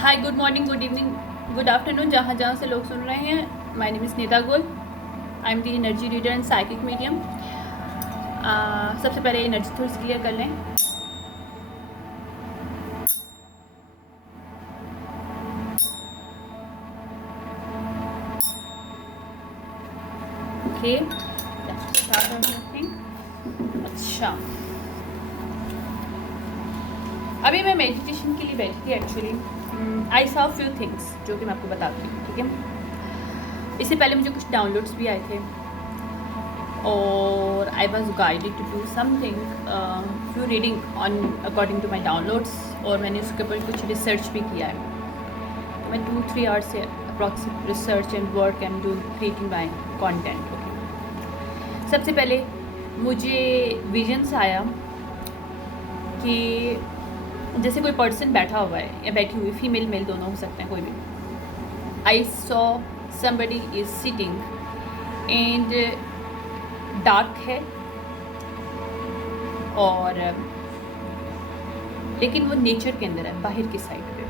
हाय, good morning, good evening, good afternoon, जहाँ जहाँ से लोग सुन रहे हैं। माय नेम इज़ नीता गुल। I am the energy reader and psychic medium. सबसे पहले एनर्जी थोड़ी सी क्लियर कर लें। ओके, अच्छा, अभी मैं मेडिटेशन के लिए बैठी थी। Actually I saw few things जो कि मैं आपको बताती हूँ, ठीक है। इससे पहले मुझे कुछ डाउनलोड्स भी आए थे और I was guided to do something, few reading on according to my downloads, और मैंने उसके ऊपर कुछ रिसर्च भी किया है। तो मैं 2-3 आवर्स से approximate research and work and do creating my content. सबसे पहले मुझे विजन्स आया कि जैसे कोई पर्सन बैठा हुआ है या बैठी हुई, फीमेल मेल दोनों हो सकते हैं, कोई भी। I saw somebody is sitting and dark है, और लेकिन वो नेचर के अंदर है, बाहर की साइड पे,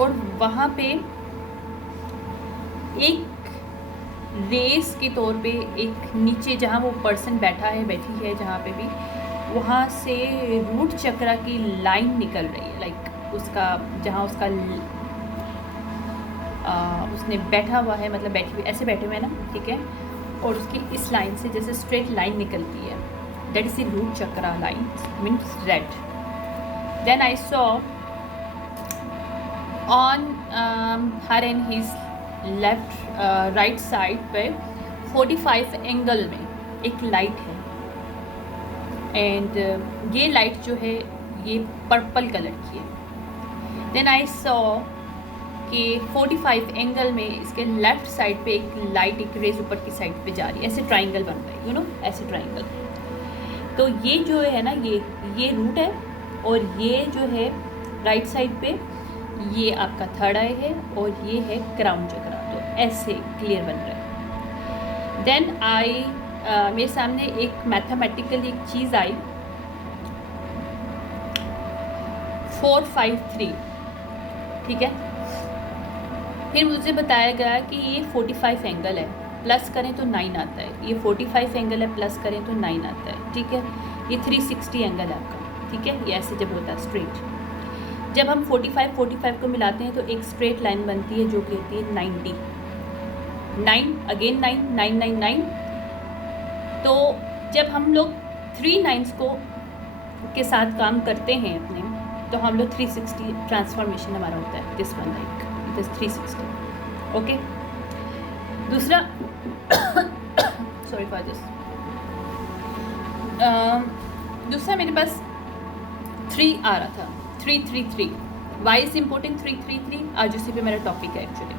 और वहाँ पे एक रेस के तौर पे एक नीचे जहाँ वो पर्सन बैठा है, बैठी है, जहाँ पे भी, वहाँ से रूट चक्रा की लाइन निकल रही है। लाइक उसका जहाँ उसका उसने बैठा हुआ है, मतलब बैठी हुई, ऐसे बैठे हुए हैं ना, ठीक है, और उसकी इस लाइन से जैसे स्ट्रेट लाइन निकलती है, that is the root chakra line, means red. Then I saw on her and his left right side पे 45 एंगल में एक लाइट है, एंड ये लाइट जो है ये पर्पल कलर की है। देन आई सॉ कि 45 एंगल में इसके लेफ्ट साइड पे एक लाइट, एक रेज ऊपर की साइड पे जा रही है, ऐसे ट्राइंगल बन रहा है, यू नो, ऐसे ट्राइंगल। तो ये जो है ना, ये रूट है, और ये जो है राइट साइड पे, ये आपका थर्ड आई है, और ये है क्राउन चक्रा। तो ऐसे क्लियर बन रहा है। देन आई मेरे सामने एक मैथमेटिकल एक चीज़ आई, 453, ठीक है। फिर मुझे बताया गया कि ये 45 एंगल है, प्लस करें तो 9 आता है। ये 45 एंगल है, प्लस करें तो 9 आता है, ठीक है। ये 360 एंगल है आपका, ठीक है। ये ऐसे जब होता है स्ट्रेट, जब हम 45 को मिलाते हैं तो एक स्ट्रेट लाइन बनती है जो कि होती है 90, 9 अगेन 9, 9 9 9। तो जब हम लोग 3 9s को के साथ काम करते हैं अपने, तो हम लोग 360 ट्रांसफॉर्मेशन हमारा होता है। This one like it is 360, okay. दूसरा सॉरी फॉर दिस, दूसरा मेरे पास 3 आ रहा था, 333। Why is important 333? आज उसी पे मेरा टॉपिक है एक्चुअली।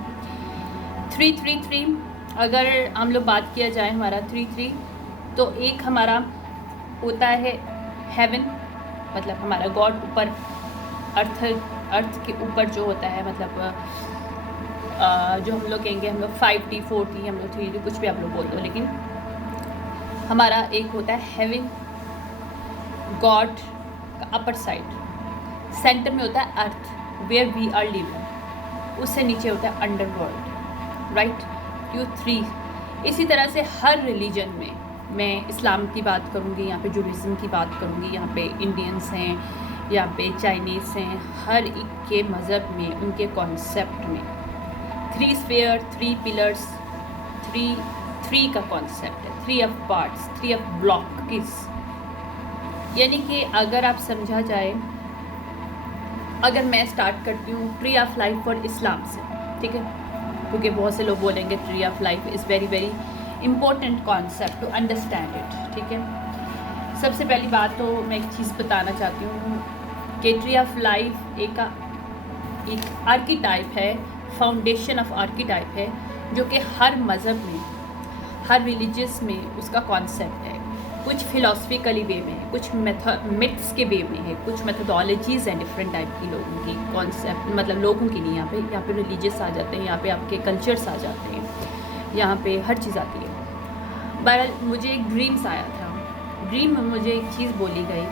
333 अगर हम लोग बात किया जाए हमारा 33, तो एक हमारा होता है हेवन, मतलब हमारा गॉड ऊपर, अर्थ के ऊपर जो होता है, मतलब जो हम लोग कहेंगे, हम लोग 5D 4D, हम लोग 3D, कुछ भी आप लोग बोल दो, लेकिन हमारा एक होता है हेवन, गॉड का अपर साइड, सेंटर में होता है अर्थ, वेयर वी आर लिविंग, उससे नीचे होता है अंडरवर्ल्ड, राइट। यू 3। इसी तरह से हर रिलीजन में, मैं इस्लाम की बात करूँगी, यहाँ पे जूडिज्म की बात करूँगी, यहाँ पे इंडियंस हैं, यहाँ पे चाइनीज़ हैं, हर एक के मज़हब में, उनके कॉन्सेप्ट में 3 स्फीयर, 3 पिलर्स, 3 का कॉन्सेप्ट है, 3 ऑफ पार्ट्स, 3 ऑफ ब्लॉक्स। यानी कि अगर आप समझा जाए, अगर मैं स्टार्ट करती हूँ tree of life for Islam से, ठीक है, क्योंकि बहुत से लोग बोलेंगे tree of life is very very important concept to understand it, ठीक है। सबसे पहली बात तो मैं एक चीज़ बताना चाहती हूँ कि ट्री ऑफ लाइफ एक आर्कीटाइप है, फाउंडेशन ऑफ आर्कीटाइप है, जो कि हर मज़हब में, हर रिलीजियस में उसका कॉन्सेप्ट है। कुछ फिलोसफिकली वे में है, कुछ मिथ्स के वे में है, कुछ मेथोडोलॉजीज़ हैं डिफरेंट टाइप की लोगों की कॉन्सेप्ट, मतलब लोगों की नहीं, यहाँ पे रिलीजियस आ जाते हैं, यहाँ पे आपके कल्चर्स आ जाते हैं, यहाँ पे हर चीज़ आती है। बहरहाल मुझे एक ड्रीम्स आया था, ड्रीम में मुझे एक चीज़ बोली गई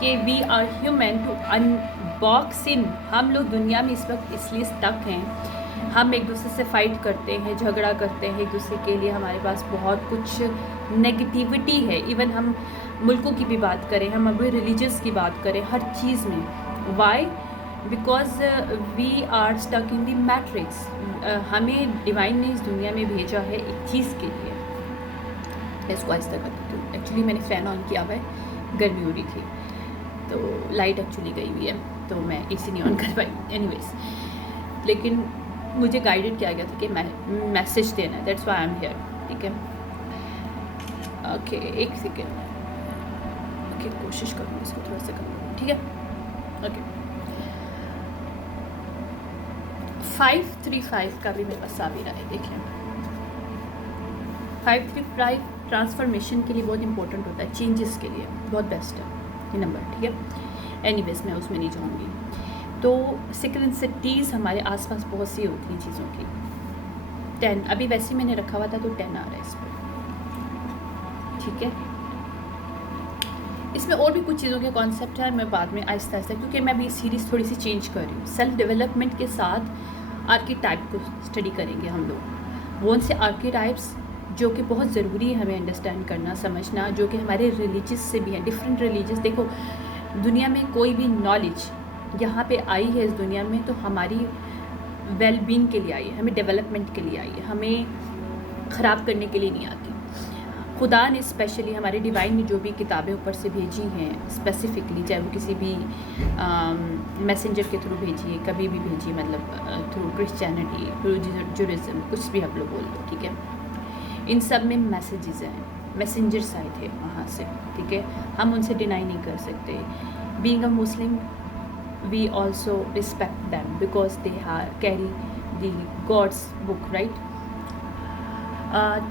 कि we are human to unbox in. हम लोग दुनिया में इस वक्त इसलिए स्टक हैं, हम एक दूसरे से फ़ाइट करते हैं, झगड़ा करते हैं एक दूसरे के लिए, हमारे पास बहुत कुछ नेगेटिविटी है। इवन हम मुल्कों की भी बात करें, हम अभी रिलीजियस की बात करें, हर चीज़ में। Why? Because we are stuck in the matrix. हमें डिवाइन ने इस दुनिया में भेजा है एक चीज़ के लिए। इसको आहिस्ता कर देती हूँ। एक्चुअली मैंने फ़ैन ऑन किया हुआ है, गर्मी हो रही थी तो लाइट एक्चुअली गई हुई है, तो मैं एसी नहीं ऑन कर पाई। एनीवेज, लेकिन मुझे गाइडेड किया गया था कि मैसेज देना है, that's why I am here. ठीक है, ओके, एक सेकेंड, ओके, कोशिश करूँगी इसको थोड़ा सा कम। ठीक है, ओके। 535 का भी मेरे पास आ भी रहा है, देखिए। 535 ट्रांसफॉर्मेशन के लिए बहुत इंपॉर्टेंट होता है, चेंजेस के लिए बहुत बेस्ट है ये नंबर। ठीक है, एनीवेज मैं उसमें नहीं जाऊँगी। तो सिक्रेंसिटीज़ हमारे आसपास बहुत सी होती हैं चीज़ों की। 10 अभी वैसे ही मैंने रखा हुआ था तो 10 आ रहा है इस पर। ठीक है, इसमें और भी कुछ चीज़ों के कॉन्सेप्ट है, मैं बाद में आहिस्ता आहिस्ता, क्योंकि मैं अभी सीरीज़ थोड़ी सी चेंज कर रही हूँ। सेल्फ डेवलपमेंट के साथ आर्कीटाइप को स्टडी करेंगे हम लोग। कौन से आर्कीटाइप्स जो कि बहुत ज़रूरी है हमें अंडरस्टैंड करना, समझना, जो कि हमारे रिलीजियस से भी हैं, डिफरेंट रिलीजियस। देखो, दुनिया में कोई भी नॉलेज यहाँ पे आई है इस दुनिया में तो हमारी वेल बीइंग के लिए आई है, हमें डेवलपमेंट के लिए आई है, हमें ख़राब करने के लिए नहीं आती। खुदा ने स्पेशली हमारे डिवाइन ने जो भी किताबें ऊपर से भेजी हैं स्पेसिफ़िकली, चाहे वो किसी भी मैसेंजर के थ्रू भेजी है, कभी भी भेजी, मतलब थ्रू क्रिश्चियनिटी, थ्रू जुडाइज़्म, कुछ भी आप लोग बोल दो। ठीक है, इन सब में मैसेजेस हैं, मैसेंजर्स आए थे वहाँ से। ठीक है, हम उनसे डिनाई नहीं कर सकते। Being a Muslim we also respect them because they carry the God's book, right?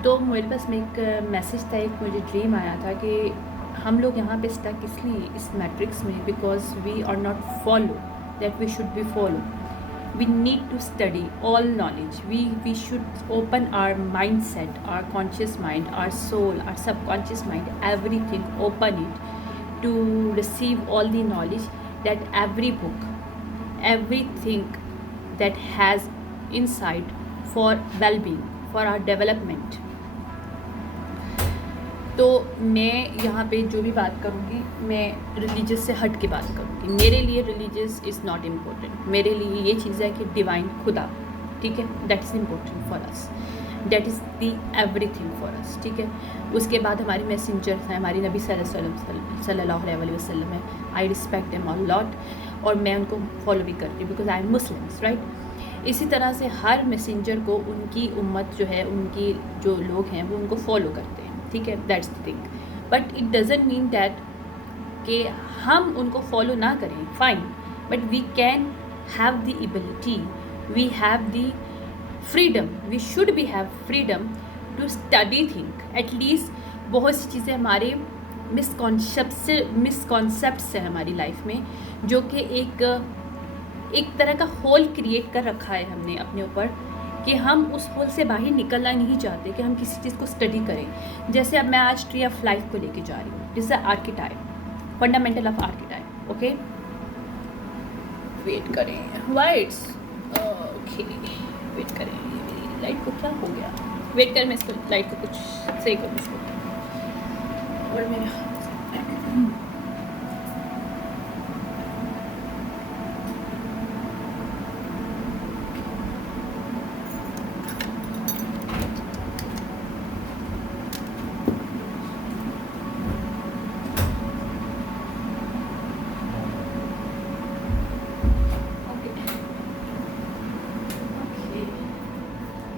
तो मेरे पास में एक मैसेज था, एक मुझे ड्रीम आया था कि हम लोग यहाँ पे स्टक इसलिए इस मैट्रिक्स में because we are not follow that we should be follow. We need to study all knowledge, we should open our mind set, our conscious mind, our soul, our subconscious mind, everything, open it to receive all the knowledge that every book, everything that has insight for well-being, for our development। तो मैं यहाँ पे जो भी बात करूँगी मैं religious से हट के बात करूँगी। मेरे लिए रिलीजियस इज़ नॉट इम्पोर्टेंट, मेरे लिए ये चीज़ है कि डिवाइन खुदा, ठीक है, that is important for us, that is the everything for us. ठीक है, उसके बाद हमारे मैसेंजर्स हैं, हमारी नबी सल्लल्लाहु अलैहि वसल्लम है। I respect them a lot और मैं उनको फॉलो भी करती हूँ because I M Muslims, right. इसी तरह से हर मैसेंजर को उनकी उम्मत जो है, उनकी जो लोग हैं वो उनको फॉलो करते हैं। ठीक है, that's the thing, but it doesn't mean that कि हम उनको फॉलो ना करें, fine, but we can have the ability, we have the freedom, we should be have freedom to study think. At least बहुत सी चीज़ें हमारे मिसकॉन्सेप्ट्स है हमारी लाइफ में, जो कि एक तरह का होल क्रिएट कर रखा है हमने अपने ऊपर कि हम उस होल से बाहर निकलना नहीं चाहते कि हम किसी चीज़ को स्टडी करें। जैसे अब मैं आज ट्री ऑफ लाइफ को लेके जा रही हूँ, this is archetype, fundamental of archetype. Okay, wait करें, वाइट्स, ओके, वेट करें, मेरी लाइट को क्या हो गया, वेट करें, मैं इसको लाइट को कुछ सही करूँ इसको, और मेरे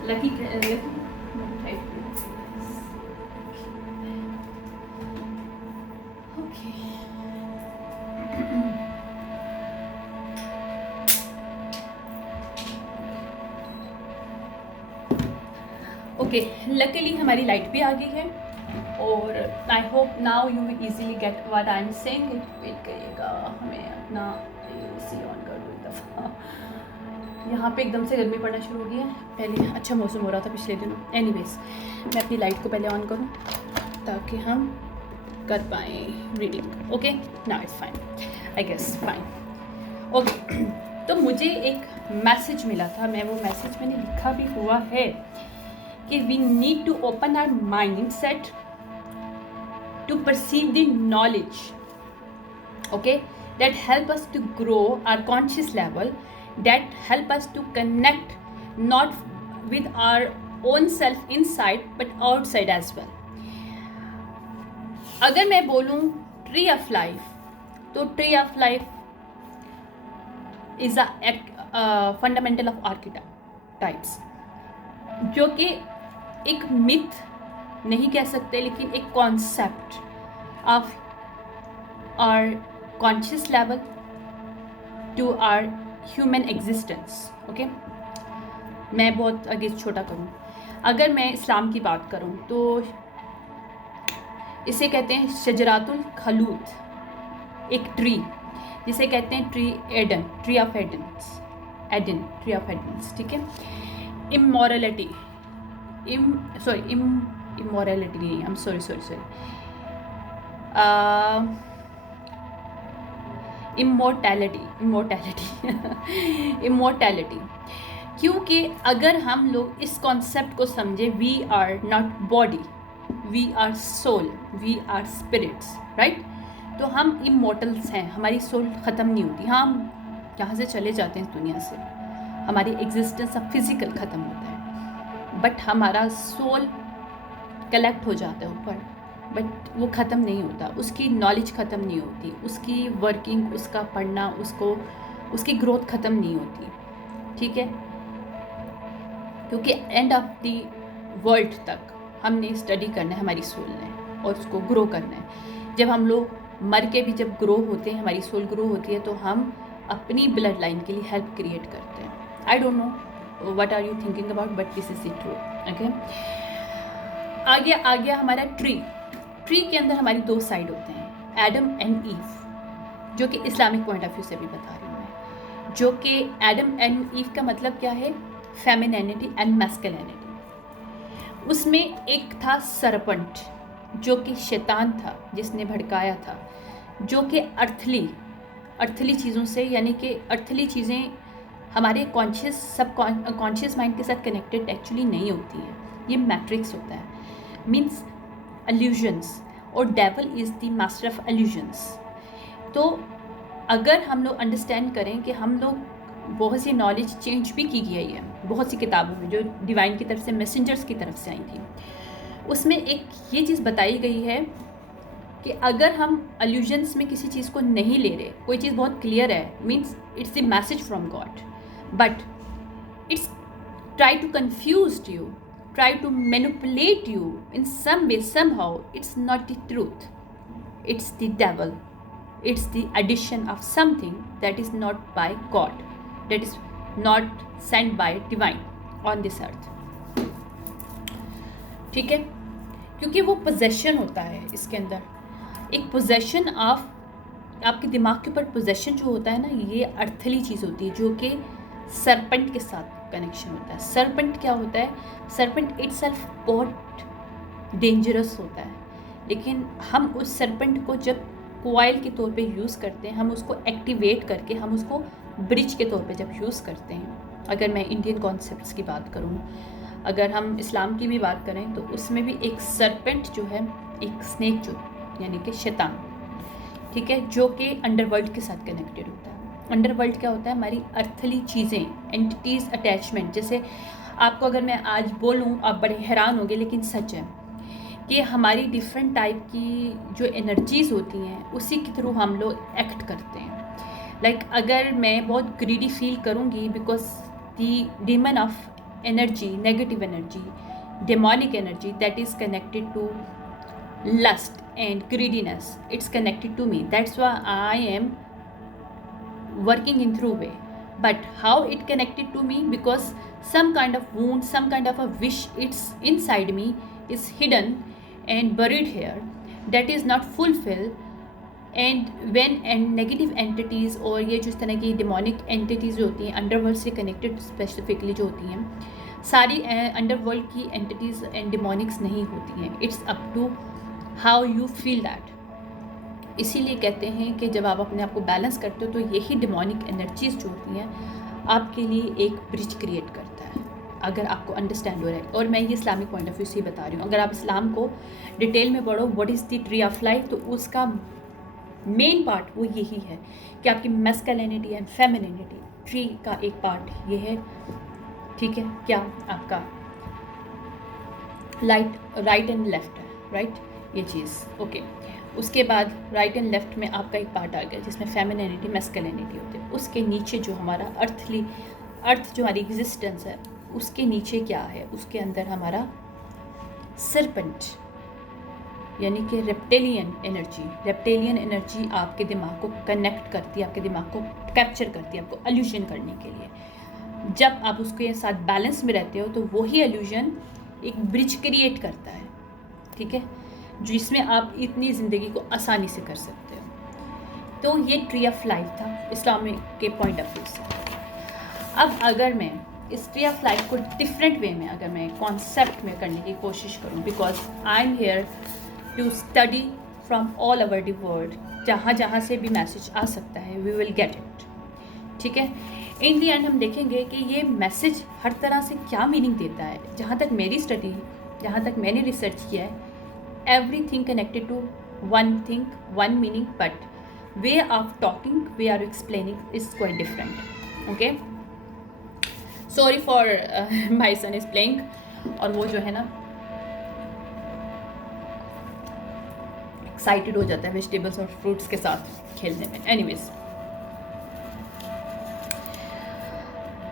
लकी ओके, लकीली हमारी लाइट भी आ गई है और I hope now you will easily get what I am saying. Wait करिएगा, हमें अपना एसी ऑन कर दो एक दफ़ा। यहाँ पे एकदम से गर्मी पड़ना शुरू हो गई है, पहले अच्छा मौसम हो रहा था पिछले दिनों। एनीवेज, मैं अपनी लाइट को पहले ऑन करूँ ताकि हम कर पाए reading. Okay, now it's fine, I guess fine. Okay, तो मुझे एक मैसेज मिला था, मैं वो मैसेज मैंने लिखा भी हुआ है कि we need to open our mind set to perceive the knowledge, okay, that help us to grow our conscious level, that help us to connect not with our own self inside but outside as well. अगर मैं बोलूँ tree of life, तो tree of life is a fundamental of archetypes, जो कि एक myth नहीं कह सकते लेकिन एक concept of our conscious level to our human existence. Okay, मैं बहुत आगे छोटा करूँ, अगर मैं इस्लाम की बात करूँ तो इसे कहते हैं शजरातुल खलूत, एक ट्री जिसे कहते हैं tree Eden, tree of Edens, Eden, tree of Edens. ठीक है, इमोरलिटी, इमोरलिटी नहीं, आई एम सॉरी, इमोर्टैलिटी. क्योंकि अगर हम लोग इस कॉन्सेप्ट को समझे, we are not body, we are soul, we are spirits, right. तो हम इमोर्टल्स हैं, हमारी सोल ख़त्म नहीं होती. हाँ, हम यहाँ से चले जाते हैं इस दुनिया से, हमारी एग्जिस्टेंस अब फिजिकल ख़त्म होता है, बट हमारा सोल कलेक्ट हो जाता है ऊपर, बट वो ख़त्म नहीं होता, उसकी नॉलेज ख़त्म नहीं होती, उसकी वर्किंग, उसका पढ़ना, उसकी ग्रोथ ख़त्म नहीं होती. ठीक है, क्योंकि एंड ऑफ द वर्ल्ड तक हमने स्टडी करना है हमारी सोल ने, और उसको ग्रो करना है. जब हम लोग मर के भी जब ग्रो होते हैं, हमारी सोल ग्रो होती है, तो हम अपनी ब्लड लाइन के लिए हेल्प क्रिएट करते हैं. I don't know what are you thinking about, but this is the truth. Okay, आ गया हमारा ट्री. ट्री के अंदर हमारी दो साइड होते हैं, एडम एंड ईव, जो कि इस्लामिक पॉइंट ऑफ व्यू से भी बता रही हूँ मैं, जो कि एडम एंड ईव का मतलब क्या है, फेमिनिटी एंड मैस्कुलिनिटी. उसमें एक था सरपंट, जो कि शैतान था, जिसने भड़काया था, जो कि अर्थली चीज़ों से, यानी कि अर्थली चीज़ें हमारे कॉन्शियस सब कॉन्शियस माइंड के साथ कनेक्टेड एक्चुअली नहीं होती है. ये मैट्रिक्स होता है, मीन्स illusions, और devil is the master of illusions. तो अगर हम लोग अंडरस्टैंड करें कि हम लोग बहुत सी नॉलेज चेंज भी की गई है बहुत सी किताबों में, जो डिवाइन की तरफ से, मैसेंजर्स की तरफ से आई थी, उसमें एक ये चीज़ बताई गई है कि अगर हम illusions में किसी चीज़ को नहीं ले रहे, कोई चीज़ बहुत क्लियर है, means it's the message from God, but it's try to confuse you, try to manipulate you in some way, somehow, it's not the truth, it's the devil, it's the addition of something that is not by God, that is not sent by divine on this earth. ठीक है, क्योंकि वो possession होता है इसके अंदर, एक possession of आपके दिमाग के ऊपर पोजेशन जो होता है ना, ये अर्थली चीज़ होती है, जो कि सरपेंट के साथ कनेक्शन होता है. सरपेंट क्या होता है, सरपेंट इटसेल्फ बहुत डेंजरस होता है, लेकिन हम उस सरपेंट को जब कोयल के तौर पे यूज़ करते हैं, हम उसको एक्टिवेट करके, हम उसको ब्रिज के तौर पे जब यूज़ करते हैं. अगर मैं इंडियन कॉन्सेप्ट्स की बात करूँ, अगर हम इस्लाम की भी बात करें, तो उसमें भी एक सरपेंट जो है, एक स्नेक जो यानी कि शैतान, ठीक है, जो कि अंडरवर्ल्ड के साथ कनेक्टेड होता है. अंडरवर्ल्ड क्या होता है, हमारी अर्थली चीज़ें, एंटिटीज़, अटैचमेंट. जैसे आपको अगर मैं आज बोलूँ, आप बड़े हैरान होंगे, लेकिन सच है कि हमारी डिफरेंट टाइप की जो एनर्जीज़ होती हैं, उसी के थ्रू हम लोग एक्ट करते हैं. लाइक अगर मैं बहुत ग्रीडी फील करूँगी, because the demon of energy, negative energy, demonic energy, that is connected to lust and greediness, it's connected to me, that's why I am working in through way. But how it connected to me, because some kind of wound, some kind of a wish, it's inside me, is hidden and buried here, that is not fulfilled. And when negative entities, और ये जो इस तरह की demonic entities जो होती हैं, underworld से कनेक्टेड स्पेसिफिकली जो होती हैं, सारी अंडरवर्ल्ड की entities and demonics नहीं होती हैं. It's up to how you feel that. इसीलिए कहते हैं कि जब आप अपने आप को बैलेंस करते हो तो यही डिमोनिक एनर्जीज जो होती हैं आपके लिए एक ब्रिज क्रिएट करता है, अगर आपको अंडरस्टैंड हो रहा है। और मैं ये इस्लामिक पॉइंट ऑफ व्यू से बता रही हूँ। अगर आप इस्लाम को डिटेल में पढ़ो, what is the tree of life, तो उसका मेन पार्ट वो यही है कि आपकी मैस्कुलिनिटी एंड फेमिनिनिटी, ट्री का एक पार्ट ये है, ठीक है, क्या आपका राइट एंड लेफ्ट है, राइट, ये चीज़, ओके। उसके बाद राइट एंड लेफ्ट में आपका एक पार्ट आ गया जिसमें फेमिनिनिटी मैस्कुलिनिटी होती है। उसके नीचे जो हमारा अर्थ जो हमारी एग्जिस्टेंस है, उसके नीचे क्या है, उसके अंदर हमारा सरपेंट यानी कि रेप्टेलियन एनर्जी आपके दिमाग को कनेक्ट करती है, आपके दिमाग को कैप्चर करती है, आपको अल्यूजन करने के लिए। जब आप उसके साथ बैलेंस में रहते हो तो वही अल्यूजन एक ब्रिज क्रिएट करता है, ठीक है, जिसमें आप इतनी ज़िंदगी को आसानी से कर सकते हो। तो ये ट्री ऑफ लाइफ था इस्लामिक के पॉइंट ऑफ व्यू से। अब अगर मैं इस ट्री ऑफ लाइफ को डिफरेंट वे में अगर मैं कॉन्सेप्ट में करने की कोशिश करूँ, because I am here to study from all over the world, जहाँ जहाँ से भी मैसेज आ सकता है वी विल गेट इट, ठीक है। इन दी एंड हम देखेंगे कि ये मैसेज हर तरह से क्या मीनिंग देता है। जहाँ तक मेरी स्टडी, जहाँ तक मैंने रिसर्च किया है, everything connected to one thing, one meaning, but way of talking, way of explaining is quite different. Okay, sorry for my son is playing, और वो जो है ना एक्साइटेड हो जाता है वेजिटेबल्स और फ्रूट्स के साथ खेलने में। एनीवेज,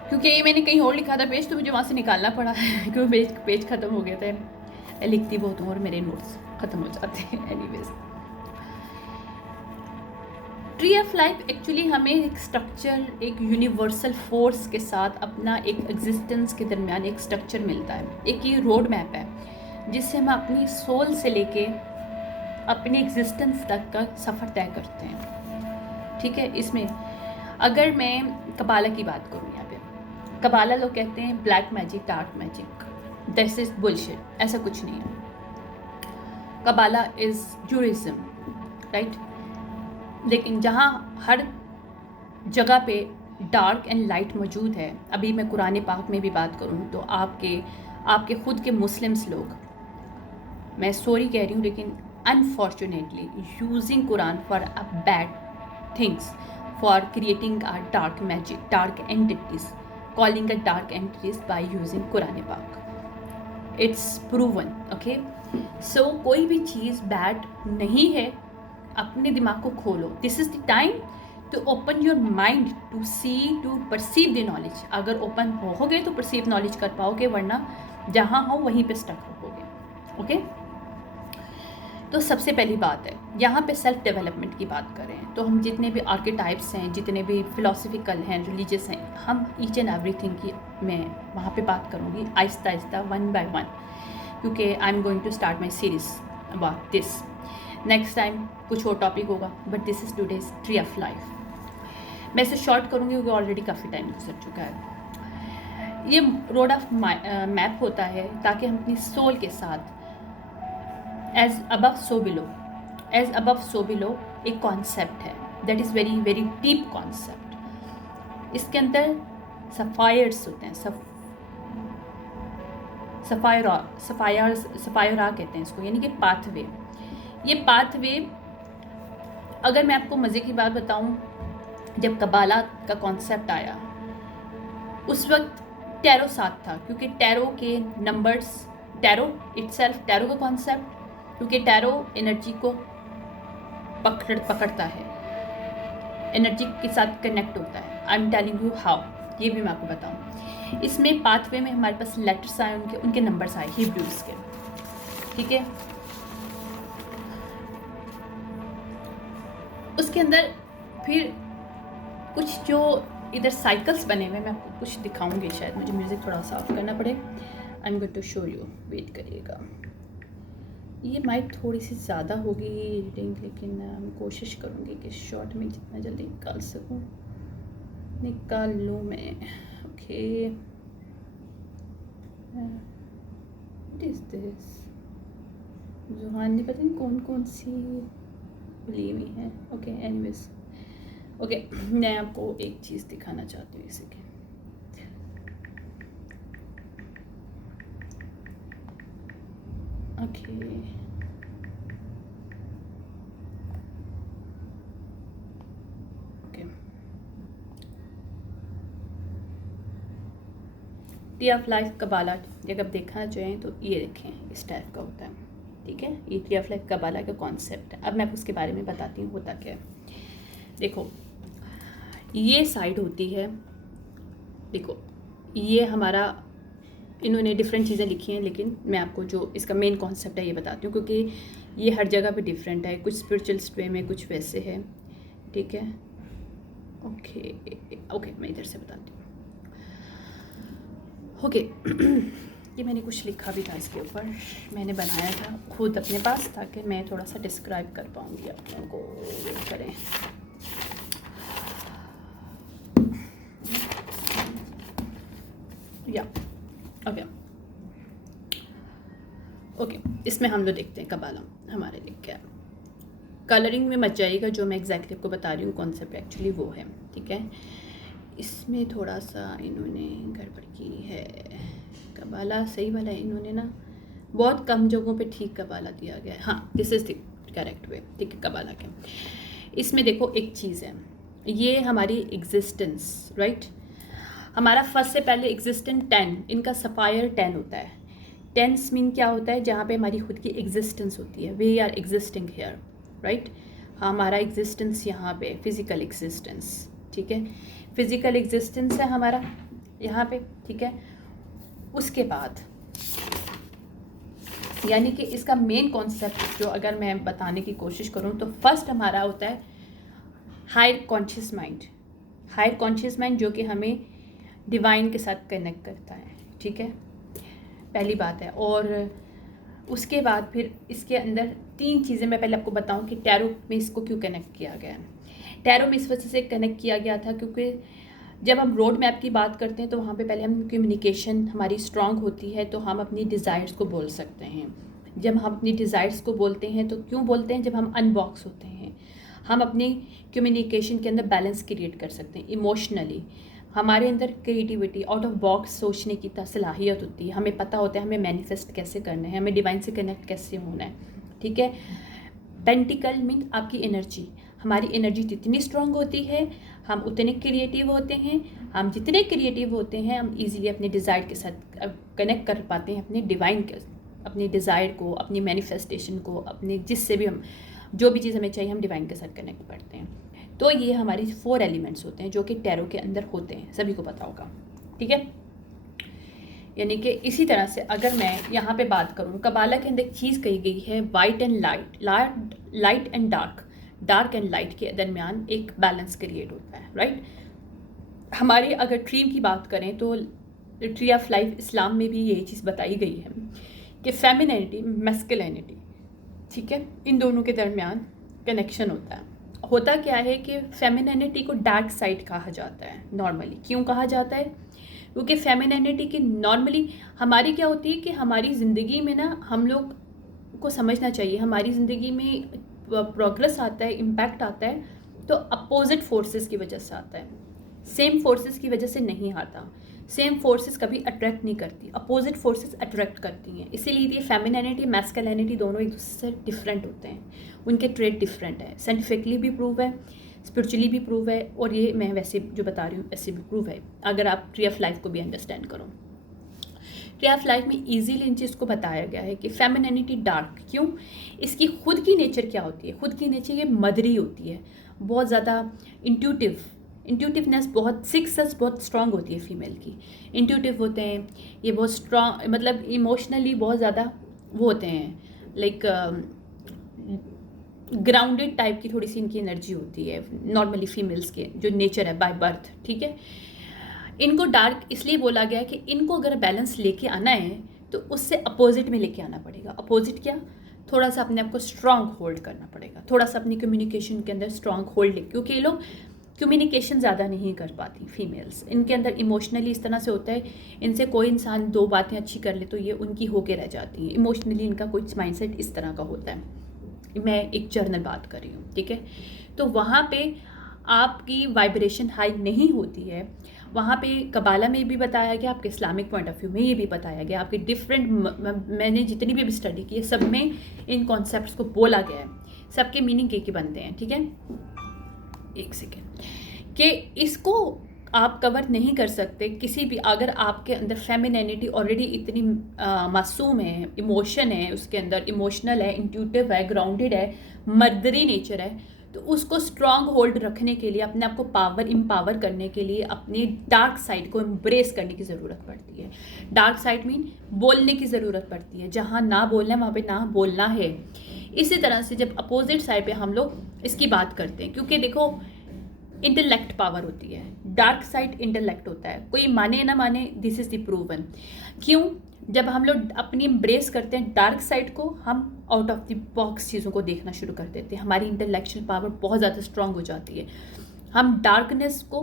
क्योंकि ये मैंने कहीं और लिखा था पेज, तो मुझे वहाँ से निकालना पड़ा क्योंकि पेज ख़त्म हो गया था। मैं लिखती बहुत हूँ और मेरे नोट्स ख़त्म हो जाते हैं। Anyways, tree of life actually हमें एक स्ट्रक्चर, एक यूनिवर्सल फोर्स के साथ अपना एक एग्जिस्टेंस के दरमियान एक स्ट्रक्चर मिलता है। एक ये रोड मैप है जिससे हम अपनी सोल से लेके अपनी एग्जिस्टेंस तक का सफ़र तय करते हैं, ठीक है। इसमें अगर मैं कबाला की बात करूँ, यहाँ पे कबाला लोग कहते हैं black magic, dark magic, this is bullshit, ऐसा कुछ नहीं है। कबाला इज़ जुडाइज्म, राइट। लेकिन जहाँ हर जगह पे डार्क एंड लाइट मौजूद है, अभी मैं कुरान पाक में भी बात करूँ तो आपके खुद के मुस्लिम्स लोग, मैं सॉरी कह रही हूँ लेकिन unfortunately using Quran for a bad things, for creating a dark magic, dark entities, calling a dark entities by using Quran पाक। It's proven, okay? So कोई भी चीज़ बैड नहीं है, अपने दिमाग को खोलो। This is the time to open your mind to see, to perceive the knowledge। अगर ओपन होगे तो perceive knowledge कर पाओगे, वरना जहाँ हो वहीं पे स्टक रहोगे, ओके। तो सबसे पहली बात है, यहाँ पे सेल्फ डेवलपमेंट की बात करें तो हम जितने भी आर्केटाइप्स हैं, जितने भी फिलोसफिकल हैं, रिलीजियस हैं, हम ईच एंड एवरीथिंग की मैं वहाँ पे बात करूँगी Aahista Aahista, one by one, क्योंकि I am going to start my series about this. Next time कुछ और टॉपिक होगा, but this is today's tree of life. मैं इसे शॉर्ट करूँगी क्योंकि ऑलरेडी काफ़ी टाइम गुजर चुका है। ये रोड ऑफ मैप होता है ताकि हम अपनी सोल के साथ एज अबव सो बिलो एक कॉन्सेप्ट है that is very very deep concept. इसके अंदर सफ़ायर्स होते हैं, सफ़ायरा कहते हैं इसको, यानी कि पाथवे। ये पाथवे, अगर मैं आपको मज़े की बात बताऊं, जब कबाला का कॉन्सेप्ट आया उस वक्त टैरो साथ था, क्योंकि टैरो के नंबर्स, टैरो इटसेल्फ, टैरो का कॉन्सेप्ट, क्योंकि टैरो एनर्जी को पकड़ता है, एनर्जी के साथ कनेक्ट होता है। I am telling you how, ये भी मैं आपको बताऊँ। इसमें पाथवे में हमारे पास लेटर्स आए, उनके नंबर्स आए हिब्रूज के, ठीक है। उसके अंदर फिर कुछ जो इधर साइकिल्स बने हुए, मैं आपको कुछ दिखाऊंगी, शायद मुझे म्यूज़िक थोड़ा सा ऑफ करना पड़े। I am going to show you, wait करिएगा। ये माइक थोड़ी सी ज़्यादा होगी रीडिंग, लेकिन मैं कोशिश करूँगी कि शॉर्ट में जितना जल्दी निकाल लूँ मैं, ओके। What is this? जुहान ने पता नहीं कौन कौन सी बिलीव ही है। ओके एनीवेज, ओके मैं आपको एक चीज़ दिखाना चाहती हूँ इसे के। ओके ट्री ऑफ लाइफ कबाला अगर आप देखना चाहें तो ये देखें, इस टाइप का होता है, ठीक है। ये ट्री ऑफ लाइफ कबाला का कॉन्सेप्ट है। अब मैं आपको उसके बारे में बताती हूँ होता क्या है। देखो ये साइड होती है, देखो ये हमारा, इन्होंने डिफरेंट चीज़ें लिखी हैं, लेकिन मैं आपको जो इसका मेन कॉन्सेप्ट है ये बताती हूँ, क्योंकि ये हर जगह पे डिफरेंट है, कुछ स्पिरिचुअल वे में, कुछ वैसे है, ठीक है। ओके ओके मैं इधर से बताती हूँ। ओके ये मैंने कुछ लिखा भी था इसके ऊपर, मैंने बनाया था खुद अपने पास, ताकि मैं थोड़ा सा डिस्क्राइब कर पाऊँगी आप लोगों को। वेट करें, या ओके ओके इसमें हम लोग देखते हैं कबाला हमारे लिए क्या है। कलरिंग में मच जाइएगा, जो मैं एग्जैक्टली आपको बता रही हूँ कॉन्सेप्ट एक्चुअली वो है, ठीक है। इसमें थोड़ा सा इन्होंने गड़बड़ की है, कबाला सही वाला है, इन्होंने ना बहुत कम जगहों पे ठीक कबाला दिया गया है। हाँ this is the correct way, ठीक है कबाला के। इसमें देखो एक चीज़ है, ये हमारी एग्जिस्टेंस, राइट। हमारा फर्स्ट से पहले एग्जिस्टेंट 10, इनका सफायर 10 होता है। 10 मीन क्या होता है, जहाँ पे हमारी खुद की एग्जिस्टेंस होती है, we are existing here, right. हमारा एग्जिस्टेंस यहाँ पे फिज़िकल एग्जिस्टेंस, ठीक है, फिज़िकल एग्जिस्टेंस है हमारा यहाँ पे, ठीक है। उसके बाद यानी कि इसका मेन कॉन्सेप्ट जो अगर मैं बताने की कोशिश करूँ तो फर्स्ट हमारा होता है higher conscious mind. Higher conscious mind जो कि हमें डिवाइन के साथ कनेक्ट करता है, ठीक है, पहली बात है। और उसके बाद फिर इसके अंदर 3 चीज़ें मैं पहले आपको बताऊं कि टैरो में इसको क्यों कनेक्ट किया गया है। टैरो में इस वजह से कनेक्ट किया गया था क्योंकि जब हम रोड मैप की बात करते हैं तो वहाँ पे पहले हम कम्युनिकेशन हमारी स्ट्रांग होती है, तो हम अपनी डिज़ायर्स को बोल सकते हैं। जब हम अपनी डिज़ायर्स को बोलते हैं तो क्यों बोलते हैं, जब हम अनबॉक्स होते हैं हम अपनी कम्युनिकेशन के अंदर बैलेंस क्रिएट कर सकते हैं। इमोशनली हमारे अंदर क्रिएटिविटी, आउट ऑफ बॉक्स सोचने की सलाहियत होती है, हमें पता होता है हमें मैनिफेस्ट कैसे करना है, हमें डिवाइन से कनेक्ट कैसे होना है, ठीक है। पेंटिकल मीन आपकी एनर्जी, हमारी एनर्जी जितनी स्ट्रांग होती है हम उतने क्रिएटिव होते हैं। हम जितने क्रिएटिव होते हैं हम इजीली अपने डिज़ायर के साथ कनेक्ट कर पाते हैं, अपने डिवाइन के, अपने डिज़ायर को, अपनी मैनिफेस्टेशन को, अपने जिससे भी हम जो भी चीज़ हमें चाहिए हम डिवाइन के साथ कनेक्ट करते हैं। तो ये हमारी 4 एलिमेंट्स होते हैं जो कि टैरो के अंदर होते हैं, सभी को पता होगा, ठीक है। यानी कि इसी तरह से अगर मैं यहाँ पे बात करूँ, कबाला के अंदर एक चीज़ कही गई है white and light, light and dark, dark and light के दरमियान एक बैलेंस क्रिएट होता है, राइट। हमारी अगर ट्री की बात करें तो ट्री ऑफ लाइफ इस्लाम में भी यही चीज़ बताई गई है कि फेमिनिटी मैस्कुलिनिटी, ठीक है, इन दोनों के दरमियान कनेक्शन होता है। होता क्या है कि फेमिनिटी को डार्क साइड कहा जाता है नॉर्मली। क्यों कहा जाता है, क्योंकि फेमिनिटी की नॉर्मली हमारी क्या होती है कि हमारी ज़िंदगी में ना हम लोग को समझना चाहिए, हमारी ज़िंदगी में प्रोग्रेस आता है, इम्पैक्ट आता है तो अपोजिट फोर्सेस की वजह से आता है, सेम फोर्सेस की वजह से नहीं आता। सेम फोर्सेस कभी अट्रैक्ट नहीं करती, अपोजिट फोर्सेस अट्रैक्ट करती हैं। इसीलिए ये फेमिनिटी मैस्कुलिनिटी दोनों एक दूसरे से डिफरेंट होते हैं, उनके ट्रेड डिफरेंट है। साइंटिफिकली भी प्रूव है, स्पिरिचुअली भी प्रूव है, और ये मैं वैसे जो बता रही हूँ ऐसे भी प्रूव है अगर आप ट्री ऑफ लाइफ को भी अंडरस्टैंड करो। ट्री ऑफ लाइफ में ईजीली इन चीज़ को बताया गया है कि फेमिनिटी डार्क क्यों, इसकी खुद की नेचर क्या होती है, खुद की नेचर ये मदरी होती है, बहुत ज़्यादा इंट्यूटिवनेस, बहुत सिक्स सेंस बहुत स्ट्रांग होती है फीमेल की, इंट्यूटिव होते हैं ये, बहुत स्ट्रांग, मतलब इमोशनली बहुत ज़्यादा वो होते हैं, लाइक ग्राउंडेड टाइप की थोड़ी सी इनकी एनर्जी होती है नॉर्मली फीमेल्स के जो नेचर है बाय बर्थ, ठीक है। इनको डार्क इसलिए बोला गया है कि इनको अगर बैलेंस लेके आना है तो उससे अपोजिट में लेके आना पड़ेगा। अपोजिट क्या, थोड़ा सा अपने आप को स्ट्रांग होल्ड करना पड़ेगा, थोड़ा सा अपनी कम्युनिकेशन के अंदर स्ट्रांग होल्ड ले, क्योंकि ये लोग कम्युनिकेशन ज़्यादा नहीं कर पाती फीमेल्स, इनके अंदर इमोशनली इस तरह से होता है, इनसे कोई इंसान 2 बातें अच्छी कर ले तो ये उनकी होके रह जाती हैं, इमोशनली इनका कुछ माइंडसेट इस तरह का होता है। मैं एक जर्नल बात कर रही हूँ, ठीक है। तो वहाँ पे आपकी वाइब्रेशन हाई नहीं होती है। वहाँ पे कबाला में भी बताया गया, आपके इस्लामिक पॉइंट ऑफ व्यू में ये भी बताया गया, आपके डिफरेंट मैंने जितनी भी स्टडी की है सब में इन कॉन्सेप्ट्स को बोला गया है, सबके मीनिंग एक ही बनते हैं, ठीक है। एक सेकेंड, कि इसको आप कवर नहीं कर सकते किसी भी, अगर आपके अंदर फेमिनिटी ऑलरेडी इतनी मासूम है, इमोशन है उसके अंदर, इमोशनल है, इंट्यूटिव है, ग्राउंडेड है, मर्दरी नेचर है, तो उसको स्ट्रांग होल्ड रखने के लिए, अपने आप को पावर इम्पावर करने के लिए अपने डार्क साइड को एम्ब्रेस करने की ज़रूरत पड़ती है। डार्क साइड मीन बोलने की ज़रूरत पड़ती है, जहाँ ना बोलना है वहाँ पे ना बोलना है। इसी तरह से जब अपोजिट साइड पे हम लोग इसकी बात करते हैं, क्योंकि देखो इंटेलेक्ट पावर होती है, डार्क साइड इंटेलेक्ट होता है, कोई माने ना माने, दिस इज द प्रूवन। क्यों? जब हम लोग अपनी एम्ब्रेस करते हैं डार्क साइड को, हम आउट ऑफ द बॉक्स चीज़ों को देखना शुरू कर देते हैं, हमारी इंटेलेक्चुअल पावर बहुत ज़्यादा स्ट्रांग हो जाती है। हम डार्कनेस को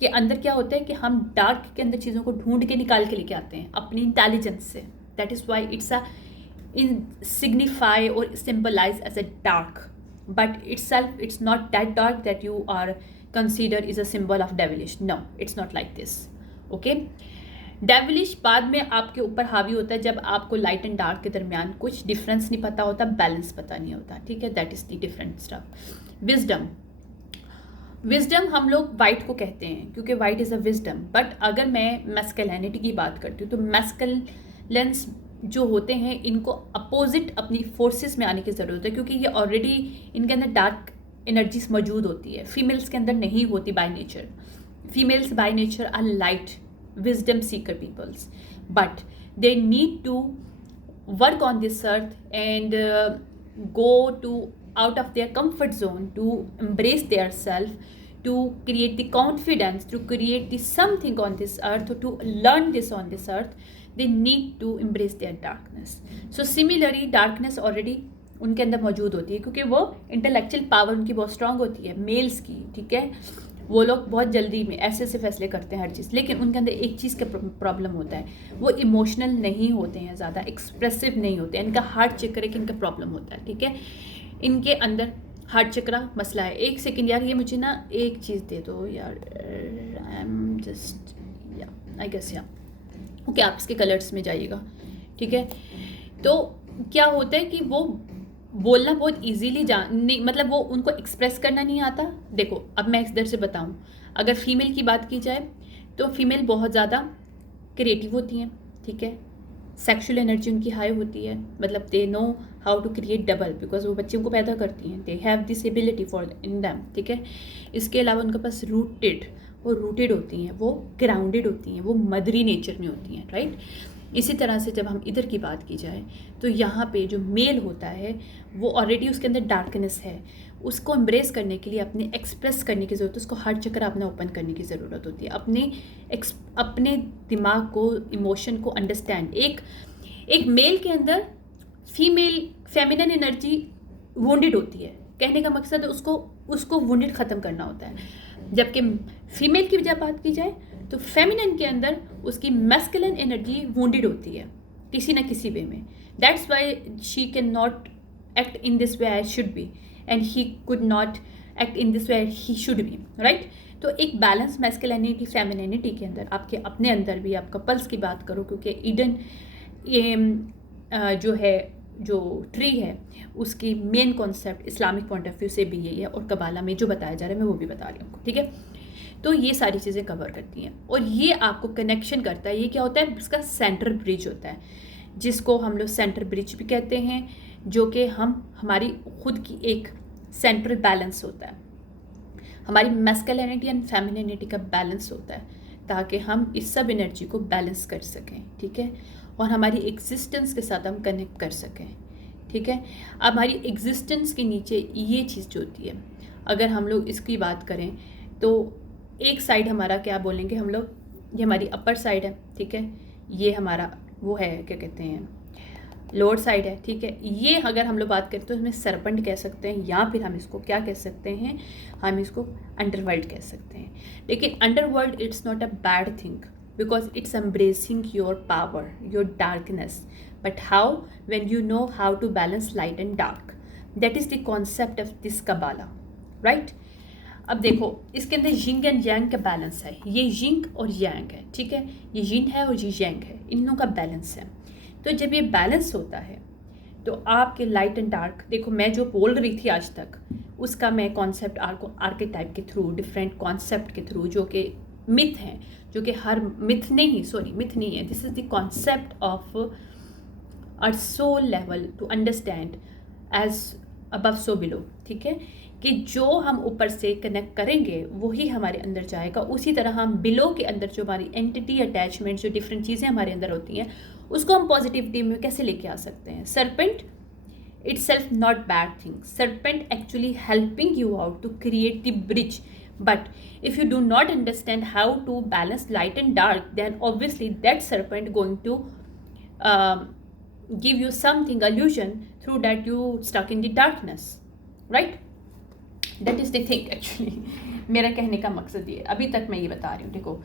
के अंदर क्या होता है कि हम डार्क के अंदर चीज़ों को ढूंढ के निकाल के लेके आते हैं अपनी इंटेलिजेंस से। That is why it's a in signify और symbolize as a dark, but itself it's not that dark that you are considered is a symbol of devilish. No, it's not like this. Okay, devilish बाद में आपके ऊपर हावी होता है जब आपको लाइट एंड डार्क के दरमियान कुछ डिफरेंस नहीं पता होता, बैलेंस पता नहीं होता, ठीक है। That is the different stuff. Wisdom, wisdom हम लोग वाइट को कहते हैं क्योंकि white is a wisdom, but अगर मैं मैस्कुलिनिटी की बात करती हूँ तो मैस्कुलिन्स जो होते हैं इनको अपोजिट अपनी फोर्सेस में आने की ज़रूरत है, क्योंकि ये ऑलरेडी इनके अंदर डार्क एनर्जीज मौजूद होती है, फीमेल्स के अंदर नहीं होती by nature. Females by nature are light wisdom seeker peoples, but they need to work on this earth and go to out of their comfort zone, to embrace their self, to create the confidence, to create the something on this earth, or to learn this on this earth. They need to embrace their darkness. So similarly darkness already उनके अंदर मौजूद होती है, क्योंकि वो intellectual power उनकी बहुत strong होती है, मेल्स की, ठीक है। वो लोग बहुत जल्दी में ऐसे ऐसे फैसले करते हैं हर चीज़, लेकिन उनके अंदर एक चीज़ का प्रॉब्लम होता है, वो इमोशनल नहीं होते हैं, ज़्यादा एक्सप्रेसिव नहीं होते हैं, इनका हार्ट चक्र की इनका प्रॉब्लम होता है, ठीक है। इनके अंदर हार्ट चक्र मसला है। एक सेकेंड यार, ये मुझे ना एक चीज़ दे दो यार, आई एम जस्ट या आई गेस या ओके, आप इसके कलर्स में जाइएगा, ठीक है। तो क्या होता है कि वो बोलना बहुत इजीली मतलब वो उनको एक्सप्रेस करना नहीं आता। देखो अब मैं इधर से बताऊं, अगर फीमेल की बात की जाए तो फीमेल बहुत ज़्यादा क्रिएटिव होती हैं, ठीक है। सेक्सुअल एनर्जी उनकी हाई होती है, मतलब they know how to create double, because वो बच्चों को पैदा करती हैं, they have this ability for in them, ठीक है। इसके अलावा उनके पास रूटेड होती हैं, वो ग्राउंडेड होती हैं, वो मदरी नेचर में होती हैं, राइट। इसी तरह से जब हम इधर की बात की जाए तो यहाँ पे जो मेल होता है वो ऑलरेडी उसके अंदर डार्कनेस है, उसको एम्ब्रेस करने के लिए अपने एक्सप्रेस करने की ज़रूरत है, उसको हार्ट चक्र अपना ओपन करने की ज़रूरत होती है, अपने दिमाग को, इमोशन को अंडरस्टैंड। एक मेल के अंदर फेमिनिन एनर्जी वुंडेड होती है, कहने का मकसद है उसको वुंडेड ख़त्म करना होता है, जबकि फीमेल की जब बात की जाए तो फेमिनिन के अंदर उसकी मैस्कुलिन एनर्जी वुंडेड होती है किसी ना किसी वे में। That's why she can not act in this way I should be and he could not act in this way he should be, right. तो एक बैलेंस मैस्कुलिनिटी फेमिनिनिटी के अंदर, आपके अपने अंदर भी, आप कपल्स की बात करो, क्योंकि ईडन जो ट्री है उसकी main concept Islamic point of view से भी यही है, और कबाला में जो बताया जा रहा है मैं वो भी बता रही हूँ, ठीक है। तो ये सारी चीज़ें कवर करती हैं और ये आपको कनेक्शन करता है। ये क्या होता है, इसका सेंटर ब्रिज होता है, जिसको हम लोग सेंटर ब्रिज भी कहते हैं, जो कि हमारी खुद की एक सेंट्रल बैलेंस होता है, हमारी मैस्कुलिनिटी एंड फेमिनिनिटी का बैलेंस होता है, ताकि हम इस सब एनर्जी को बैलेंस कर सकें, ठीक है, और हमारी एग्जिस्टेंस के साथ हम कनेक्ट कर सकें, ठीक है। अब हमारी एग्जिस्टेंस के नीचे ये चीज़ जो होती है, अगर हम लोग इसकी बात करें तो एक साइड हमारा क्या बोलेंगे हम लोग, ये हमारी अपर साइड है, ठीक है, ये हमारा वो है क्या कहते हैं लोअर साइड है, ठीक है। ये अगर हम लोग बात करें तो इसमें सरपेंट कह सकते हैं, या फिर हम इसको क्या कह सकते हैं, हम इसको अंडरवर्ल्ड कह सकते हैं। लेकिन underworld it's not a bad thing, because it's embracing your power, your darkness, but how, when you know how to balance light and dark, that is the concept of this Kabbalah, right. अब देखो इसके अंदर yin and yang का balance है, ये Ying और यांग है, ठीक है, ये यिन है और ये यांग है, इन दोनों का बैलेंस है। तो जब ये बैलेंस होता है तो आपके लाइट एंड डार्क, देखो मैं जो बोल रही थी आज तक उसका मैं कॉन्सेप्ट आर्केटाइप के थ्रू, डिफरेंट कॉन्सेप्ट के थ्रू, जो कि मिथ हैं, जो कि हर मिथ नहीं, सॉरी मिथ नहीं है, this is the concept of our soul level to understand as above so below, ठीक है, कि जो हम ऊपर से कनेक्ट करेंगे वही हमारे अंदर जाएगा। उसी तरह हम बिलो के अंदर जो हमारी एंटिटी अटैचमेंट, जो डिफरेंट चीज़ें हमारे अंदर होती हैं, उसको हम पॉजिटिविटी में कैसे लेके आ सकते हैं। Serpent itself not bad thing, serpent actually helping you out to create the bridge, but if you do not understand how to balance light and dark, then obviously that serpent going to give you something illusion through that you stuck in the darkness, right? That is the thing actually मेरा कहने का मकसद ये, अभी तक मैं ये बता रही हूँ। देखो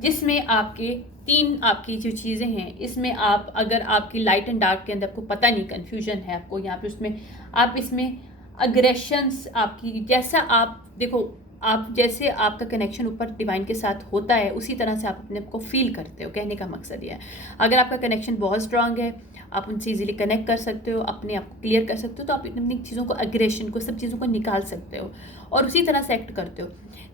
जिसमें आपके तीन आपकी जो चीज़ें हैं, इसमें आप अगर आपकी लाइट एंड डार्क के अंदर आपको पता नहीं, कन्फ्यूजन है आपको यहाँ पे, उसमें आप इसमें अग्रेशंस आपकी, जैसा आप देखो आप जैसे आपका कनेक्शन ऊपर डिवाइन के साथ होता है उसी तरह से आप अपने आप को फील करते हो। कहने का मकसद ये है, अगर आपका कनेक्शन बहुत स्ट्रांग है, आप उनसे इजीली कनेक्ट कर सकते हो, अपने आप को क्लियर कर सकते हो, तो आप अपनी चीज़ों को, अग्रेशन को, सब चीज़ों को निकाल सकते हो और उसी तरह से एक्ट करते हो।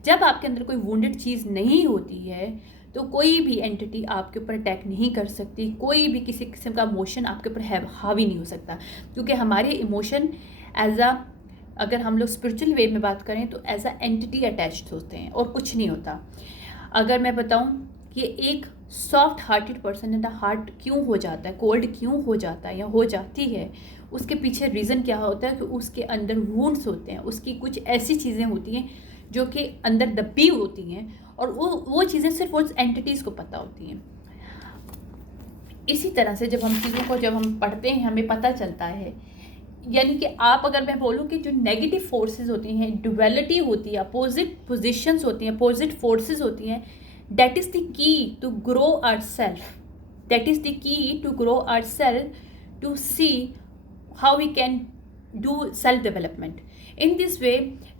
जब आपके अंदर कोई वुंडेड चीज़ नहीं होती है तो कोई भी एंटिटी आपके ऊपर अटैक नहीं कर सकती, कोई भी किसी किस्म का इमोशन आपके ऊपर हावी नहीं हो सकता, क्योंकि हमारे इमोशन एज अ, अगर हम लोग स्पिरिचुअल वे में बात करें तो एज अ एंटिटी अटैच्ड होते हैं और कुछ नहीं होता। अगर मैं बताऊं कि एक सॉफ्ट हार्टेड पर्सन का हार्ट क्यों हो जाता है, कोल्ड क्यों हो जाता है या हो जाती है, उसके पीछे रीज़न क्या होता है कि उसके अंदर वुंड्स होते हैं, उसकी कुछ ऐसी चीज़ें होती हैं जो कि अंदर दबी होती हैं और वो चीज़ें सिर्फ उस एंटिटीज़ को पता होती हैं। इसी तरह से जब हम चीज़ों को जब हम पढ़ते हैं हमें पता चलता है, यानी कि आप, अगर मैं बोलूँ कि जो नेगेटिव फोर्सेस होती हैं, डुअलिटी होती है, अपोजिट पोजिशंस होती हैं, अपोजिट फोर्सेस होती हैं, that is the key to grow our self, that is the key to grow our self, to see how we can do self development. In this way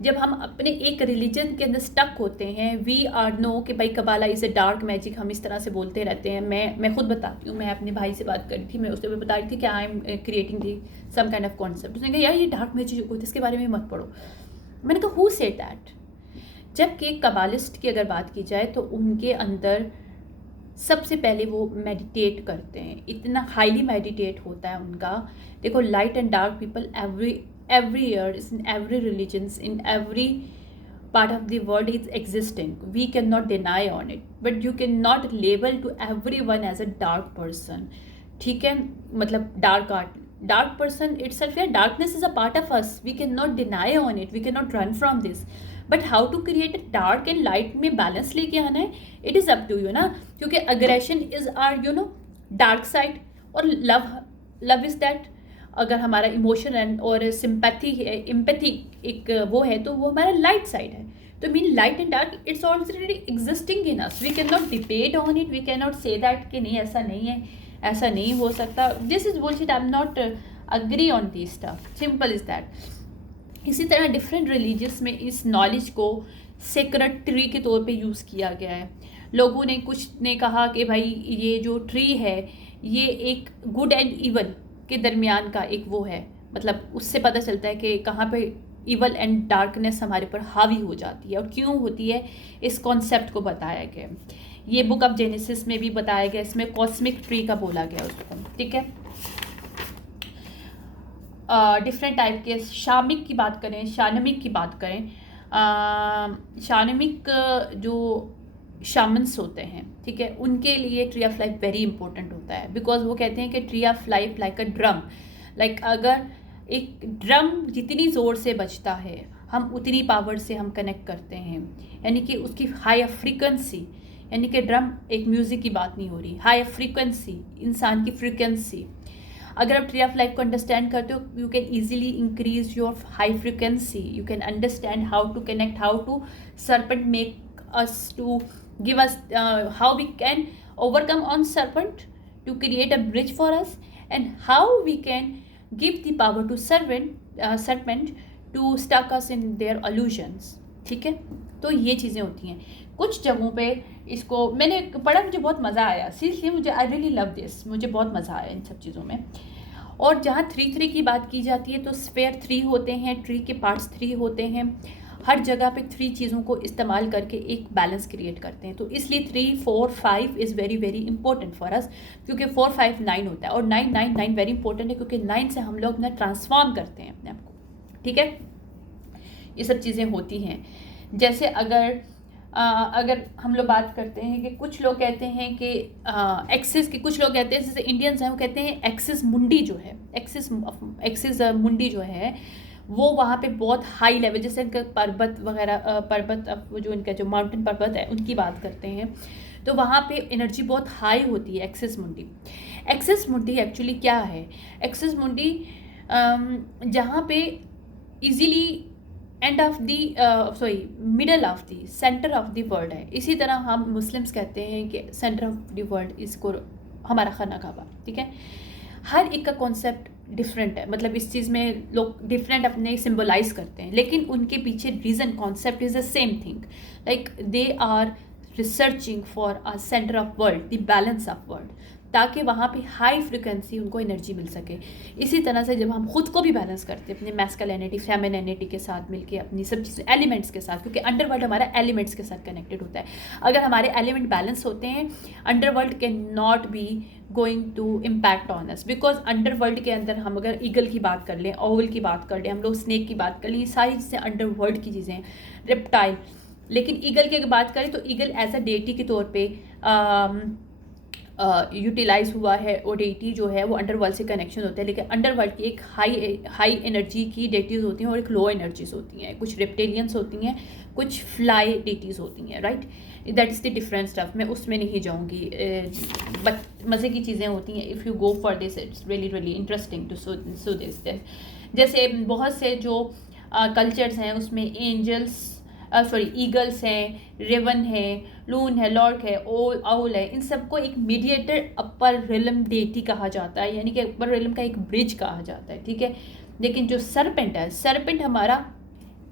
जब हम अपने एक religion के अंदर स्टक होते हैं, वी आर नो कि भाई कबाला इज़ अ डार्क मैजिक, हम इस तरह से बोलते रहते हैं। मैं खुद बताती हूँ, मैं अपने भाई से बात करी थी, मैं उससे बता रही थी कि I am creating the some kind of concept. उसने कहा यार ये डार्क मैजिक होती है, इसके बारे में मत पढ़ो। मैंने कहा हु सेड दैट? जबकि कबालिस्ट की अगर बात की जाए तो उनके अंदर सबसे पहले वो मेडिटेट करते हैं, इतना हाईली मेडिटेट होता है उनका। देखो light and dark people every year is in every religions, in every part of the world is existing, we cannot deny on it, but you cannot label to everyone as a dark person, ठीक है, मतलब dark person itself, yeah, darkness is a part of us, we cannot deny on it, we cannot run from this, but how to create a dark and light में balance लेके आना है, it is up to you ना, क्योंकि aggression is our dark side और love is that, अगर हमारा emotion और सिंपैथी है, एम्पैथी एक वो है, तो वो हमारा लाइट साइड है। तो mean light and dark it's already existing in us, we can not debate on it, we can not say that कि नहीं ऐसा नहीं है, ऐसा नहीं हो सकता, this is bullshit, I am not agree on this stuff, simple is that. इसी तरह डिफरेंट रिलीजियस में इस नॉलेज को सेक्रेट ट्री के तौर पे यूज़ किया गया है। लोगों ने, कुछ ने कहा कि भाई ये जो ट्री है ये एक गुड एंड इवल के दरमियान का एक वो है, मतलब उससे पता चलता है कि कहाँ पे इवल एंड डार्कनेस हमारे पर हावी हो जाती है और क्यों होती है, इस कॉन्सेप्ट को बताया गया। ये बुक ऑफ जेनेसिस में भी बताया गया, इसमें कॉस्मिक ट्री का बोला गया उसको, ठीक है। डिफरेंट टाइप के शामिक की बात करें, शानमिक की बात करें, शानमिक जो शामन्स होते हैं, ठीक है, उनके लिए tree of life very important होता है, बिकॉज वो कहते हैं कि tree of life like a drum, like अगर एक ड्रम जितनी ज़ोर से बजता है हम उतनी पावर से हम कनेक्ट करते हैं, यानी कि उसकी हाई फ्रीक्वेंसी, यानी कि ड्रम एक म्यूज़िक की बात नहीं हो रही, हाई फ्रीक्वेंसी इंसान की फ्रीक्वेंसी। अगर आप ट्री ऑफ लाइफ को अंडरस्टैंड करते हो, you can easily increase your high frequency, you can understand how to connect, how to serpent make us to give us how we can overcome on serpent to create a bridge for us, and how we can give the power to serpent to stuck us in their illusions, ठीक है। तो ये चीज़ें होती हैं कुछ जगहों पे। इसको मैंने पढ़ा, मुझे बहुत मज़ा आया, सीरियसली मुझे आई रियली लव दिस, मुझे बहुत मज़ा आया इन सब चीज़ों में। और जहाँ 3-3 की बात की जाती है तो स्फेयर 3 होते हैं, ट्री के पार्ट्स 3 होते हैं, हर जगह पे 3 चीज़ों को इस्तेमाल करके एक बैलेंस क्रिएट करते हैं। तो इसलिए 3, 4, 5 is very very important for us, क्योंकि 4, 5, 9 होता है, और 9, 9, 9 वेरी इंपॉर्टेंट है, क्योंकि 9 से हम लोग अपना ट्रांसफॉर्म करते हैं अपने आप को, ठीक है। ये सब चीज़ें होती हैं। जैसे अगर हम लोग बात करते हैं कि कुछ लोग कहते हैं कि एक्सिस की, कुछ लोग कहते हैं, जैसे इंडियंस हैं वो कहते हैं एक्सिस मुंडी जो है, एक्सिस मुंडी जो है वो वहाँ पे बहुत हाई लेवल, जैसे इनका पर्वत वगैरह, वो जो इनका जो माउंटेन पर्वत है उनकी बात करते हैं, तो वहाँ पे एनर्जी बहुत हाई होती है एक्सिस मुंडी। एक्सिस मुंडी एक्चुअली क्या है? एक्सिस मुंडी जहाँ पे easily end of the middle of the centre of the world है। इसी तरह हम मुस्लिम्स कहते हैं कि सेंटर ऑफ द वर्ल्ड इसको हमारा खाना काबा, ठीक है। हर एक का कॉन्सेप्ट डिफरेंट है, मतलब इस चीज़ में लोग डिफरेंट अपने सिंबलाइज करते हैं, लेकिन उनके पीछे reason concept is the same thing, like they are researching for a centre of world, the balance of world, ताकि वहाँ पे हाई फ्रिक्वेंसी उनको एनर्जी मिल सके। इसी तरह से जब हम खुद को भी बैलेंस करते हैं अपने मैस्कुलिनिटी फेमिनिटी के साथ मिलके, अपनी सब चीज़ें एलिमेंट्स के साथ, क्योंकि अंडरवर्ल्ड हमारा एलिमेंट्स के साथ कनेक्टेड होता है। अगर हमारे एलिमेंट बैलेंस होते हैं, underworld can not be going to impact on us, because underworld के अंदर हम अगर ईगल की बात कर लें, ओवल की बात कर लें, हम लोग स्नेक की बात कर लें, ये सारी चीज़ें अंडरवर्ल्ड की चीज़ें हैं, रेप्टाइल। लेकिन ईगल की अगर बात करें तो ईगल एज अ डेटी के तौर पर यूटिलाइज हुआ है, और डेटी जो है वो अंडरवर्ल्ड से कनेक्शन होता है, लेकिन अंडरवर्ल्ड की एक हाई एनर्जी की डेटीज़ होती हैं और एक लो एनर्जीज होती हैं, कुछ रेप्टेलियंस होती हैं, कुछ फ्लाई डेटीज़ होती हैं, right. That is the different stuff, मैं उसमें नहीं जाऊँगी, बट मज़े की चीज़ें होती हैं। If you go for this it's really really interesting to so this. जैसे बहुत से जो कल्चर्स हैं उसमें एंजल्स ईगल्स हैं, रेवन है, लून है, लॉर्क है, आउल है, इन सबको एक मीडिएटर अपर रिलम डेटी कहा जाता है, यानी कि अपर रिलम का एक ब्रिज कहा जाता है, ठीक है। लेकिन जो सरपेंट है, सरपेंट हमारा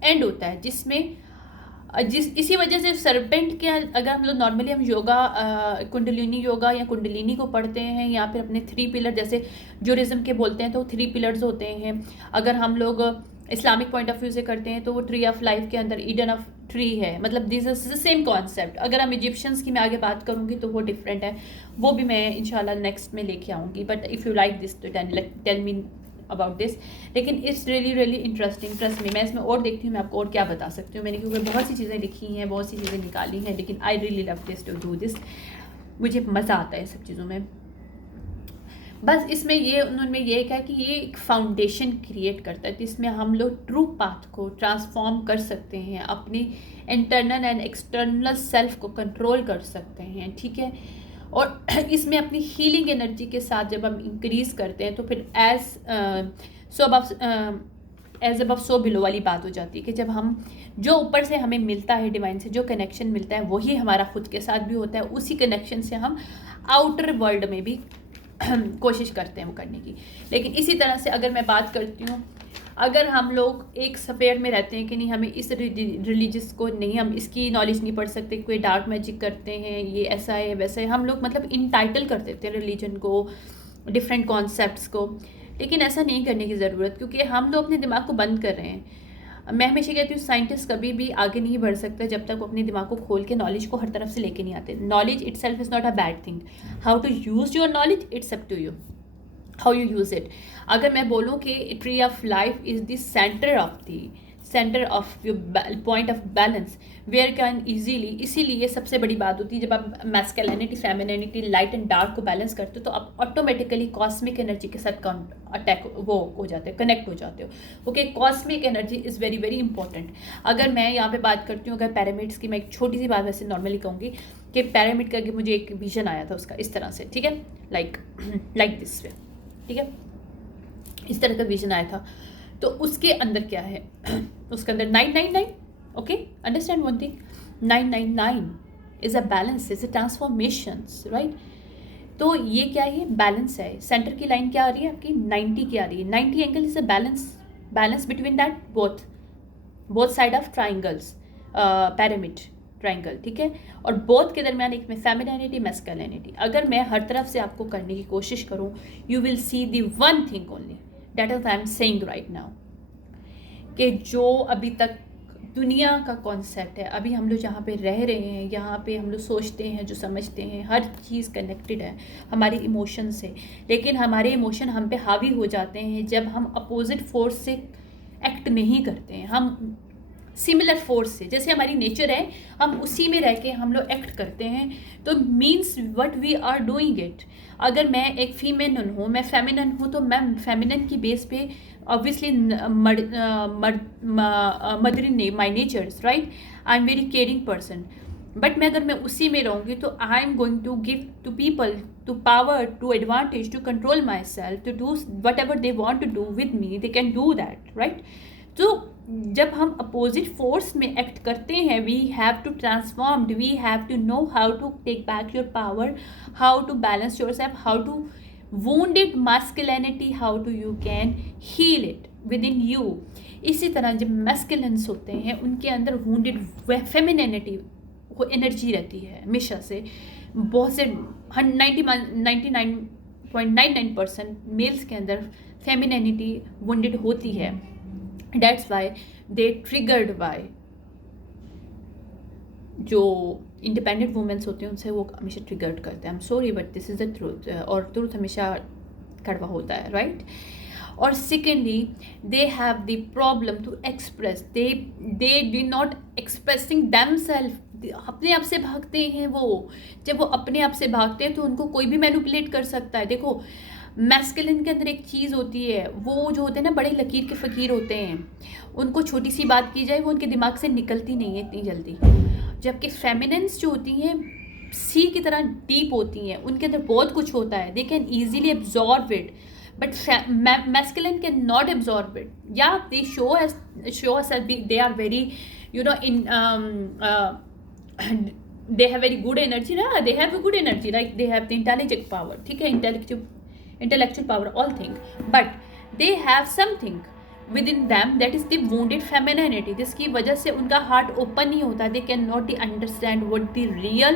एंड होता है, जिसमें इसी वजह से सरपेंट के अगर हम लोग नॉर्मली हम योगा कुंडलिनी योगा या कुंडलिनी को पढ़ते हैं, या फिर अपने 3 पिलर जैसे ज्यूरिज्म के बोलते हैं तो 3 पिलर्स होते हैं। अगर हम लोग इस्लामिक पॉइंट ऑफ व्यू से करते हैं तो वो ट्री ऑफ लाइफ के अंदर ईडन ऑफ ट्री है, मतलब this is the same concept. अगर हम इजिप्शियंस की मैं आगे बात करूँगी तो वो डिफरेंट है, वो भी मैं इंशाल्लाह नेक्स्ट में लेके आऊँगी। But if you like this तो टेल मी अबाउट दिस। लेकिन it's really really interesting, trust me. मैं इसमें और देखती हूँ, मैं आपको और क्या बता सकती हूँ, मैंने क्योंकि बहुत सी चीज़ें लिखी हैं, बहुत सी चीज़ें निकाली हैं, लेकिन I really love this to do this, मुझे मज़ा आता है सब चीज़ों में। बस इसमें ये उन्होंने ये कहा कि ये एक फाउंडेशन क्रिएट करता है जिसमें हम लोग ट्रू पाथ को ट्रांसफॉर्म कर सकते हैं, अपनी इंटरनल एंड एक्सटर्नल सेल्फ को कंट्रोल कर सकते हैं, ठीक है। और इसमें अपनी हीलिंग एनर्जी के साथ जब हम इंक्रीज़ करते हैं तो फिर एज अबव सो बिलो वाली बात हो जाती है कि जब हम जो ऊपर से हमें मिलता है, डिवाइन से जो कनेक्शन मिलता है, वही हमारा खुद के साथ भी होता है। उसी कनेक्शन से हम आउटर वर्ल्ड में भी कोशिश करते हैं वो करने की। लेकिन इसी तरह से अगर मैं बात करती हूँ, अगर हम लोग एक सफ़ेयर में रहते हैं कि नहीं हमें इस रिलीजियस को नहीं, हम इसकी नॉलेज नहीं पढ़ सकते, कोई डार्क मैजिक करते हैं, ये ऐसा है वैसा है, हम लोग मतलब इनटाइटल कर देते हैं रिलीजन को, डिफरेंट कॉन्सेप्ट्स को। लेकिन ऐसा नहीं करने की ज़रूरत, क्योंकि हम लोग अपने दिमाग को बंद कर रहे हैं। मैं हमेशा कहती हूँ साइंटिस्ट कभी भी आगे नहीं बढ़ सकता जब तक वो अपने दिमाग को खोल के नॉलेज को हर तरफ से लेके नहीं आते। Knowledge itself is not a bad thing, how to use your knowledge it's up to you, how you use it. अगर मैं बोलूँ कि tree of life is the centre of your point of balance where can easily, इसीलिए सबसे बड़ी बात होती है जब आप masculinity femininity light and dark को बैलेंस करते हो तो आप ऑटोमेटिकली कॉस्मिक एनर्जी के साथ अटैक वो हो जाते हो, कनेक्ट हो जाते हो। Okay, cosmic energy is very very important. अगर मैं यहाँ पे बात करती हूँ अगर पैरामिड्स की, मैं एक छोटी सी बात वैसे नॉर्मली कहूँगी कि पैरामिड का मुझे एक विजन आया था उसका इस तरह से, ठीक है, लाइक दिस वे, ठीक है, इस तरह का विजन आया था। तो उसके अंदर क्या है, उसके अंदर 999, okay, understand one thing, 999 is a balance, is a transformations, right. तो ये क्या है, बैलेंस है। सेंटर की लाइन क्या आ रही है आपकी, 90 की आ रही है। 90 angle is a balance, balance between that both side of triangles, pyramid triangle, ठीक है, और बोथ के दरमियान एक में फेमिनिनिटी मैस्कुलिनिटी। अगर मैं हर तरफ से आपको करने की कोशिश करूं, you will see the one thing only, that is I am saying right now, कि जो अभी तक दुनिया का कॉन्सेप्ट है, अभी हम लोग जहाँ पे रह रहे हैं, यहाँ पे हम लोग सोचते हैं, जो समझते हैं, हर चीज़ कनेक्टेड है हमारे इमोशन से, लेकिन हमारे इमोशन हम पे हावी हो जाते हैं जब हम अपोजिट फोर्स से एक्ट नहीं करते हैं, हम सिमिलर फोर्स से, जैसे हमारी नेचर है, हम उसी में रह के हम लोग एक्ट करते हैं, तो means what we are doing it. अगर मैं एक फीमेल हूँ, मैं फेमिनिन हूँ, तो मैं फेमिनिन की बेस पे obviously mother my natures, right, I am very caring person, but मैं अगर मैं उसी में रहूँगी तो I am going to give to people to power, to advantage, to control myself, to do whatever they want to do with me, they can do that, right. तो जब हम अपोजिट फोर्स में act करते हैं, we have to transformed, we have to know how to take back your power, how to balance yourself, how to wounded masculinity, how do you can heal it within you। इसी तरह जब masculines होते हैं, उनके अंदर wounded femininity वो energy रहती है हमेशा से। बहुत से 99.99% मेल्स के अंदर फेमिनिनिटी wounded होती है, that's why they triggered by जो इंडिपेंडेंट वुमेंस होते हैं उनसे वो हमेशा ट्रिगर्ड करते हैं। I am sorry but this is the truth, और ट्रूथ हमेशा कड़वा होता है, राइट। और secondly they have the problem to express, they do not expressing them self, अपने आप से भागते हैं वो। जब वो अपने आप से भागते हैं तो उनको कोई भी मैनिपुलेट कर सकता है। देखो मैस्कुलिन के अंदर एक चीज़ होती है, वो जो होते हैं ना बड़े लकीर के फ़कीर होते हैं, उनको छोटी सी बात की जाए वो उनके दिमाग से निकलती नहीं है इतनी जल्दी, जबकि फेमिनिन्स जो होती हैं सी की तरह डीप होती हैं, उनके अंदर बहुत कुछ होता है, they can easily absorb it, but masculine can not absorb it, या they show us they are very you know in they have very good energy, ना they have a good energy, like they have the intelligent power, ठीक है, intellectual power, all thing, but they have something within them that is the wounded femininity, जिसकी वजह से उनका heart open नहीं होता, they cannot understand what the real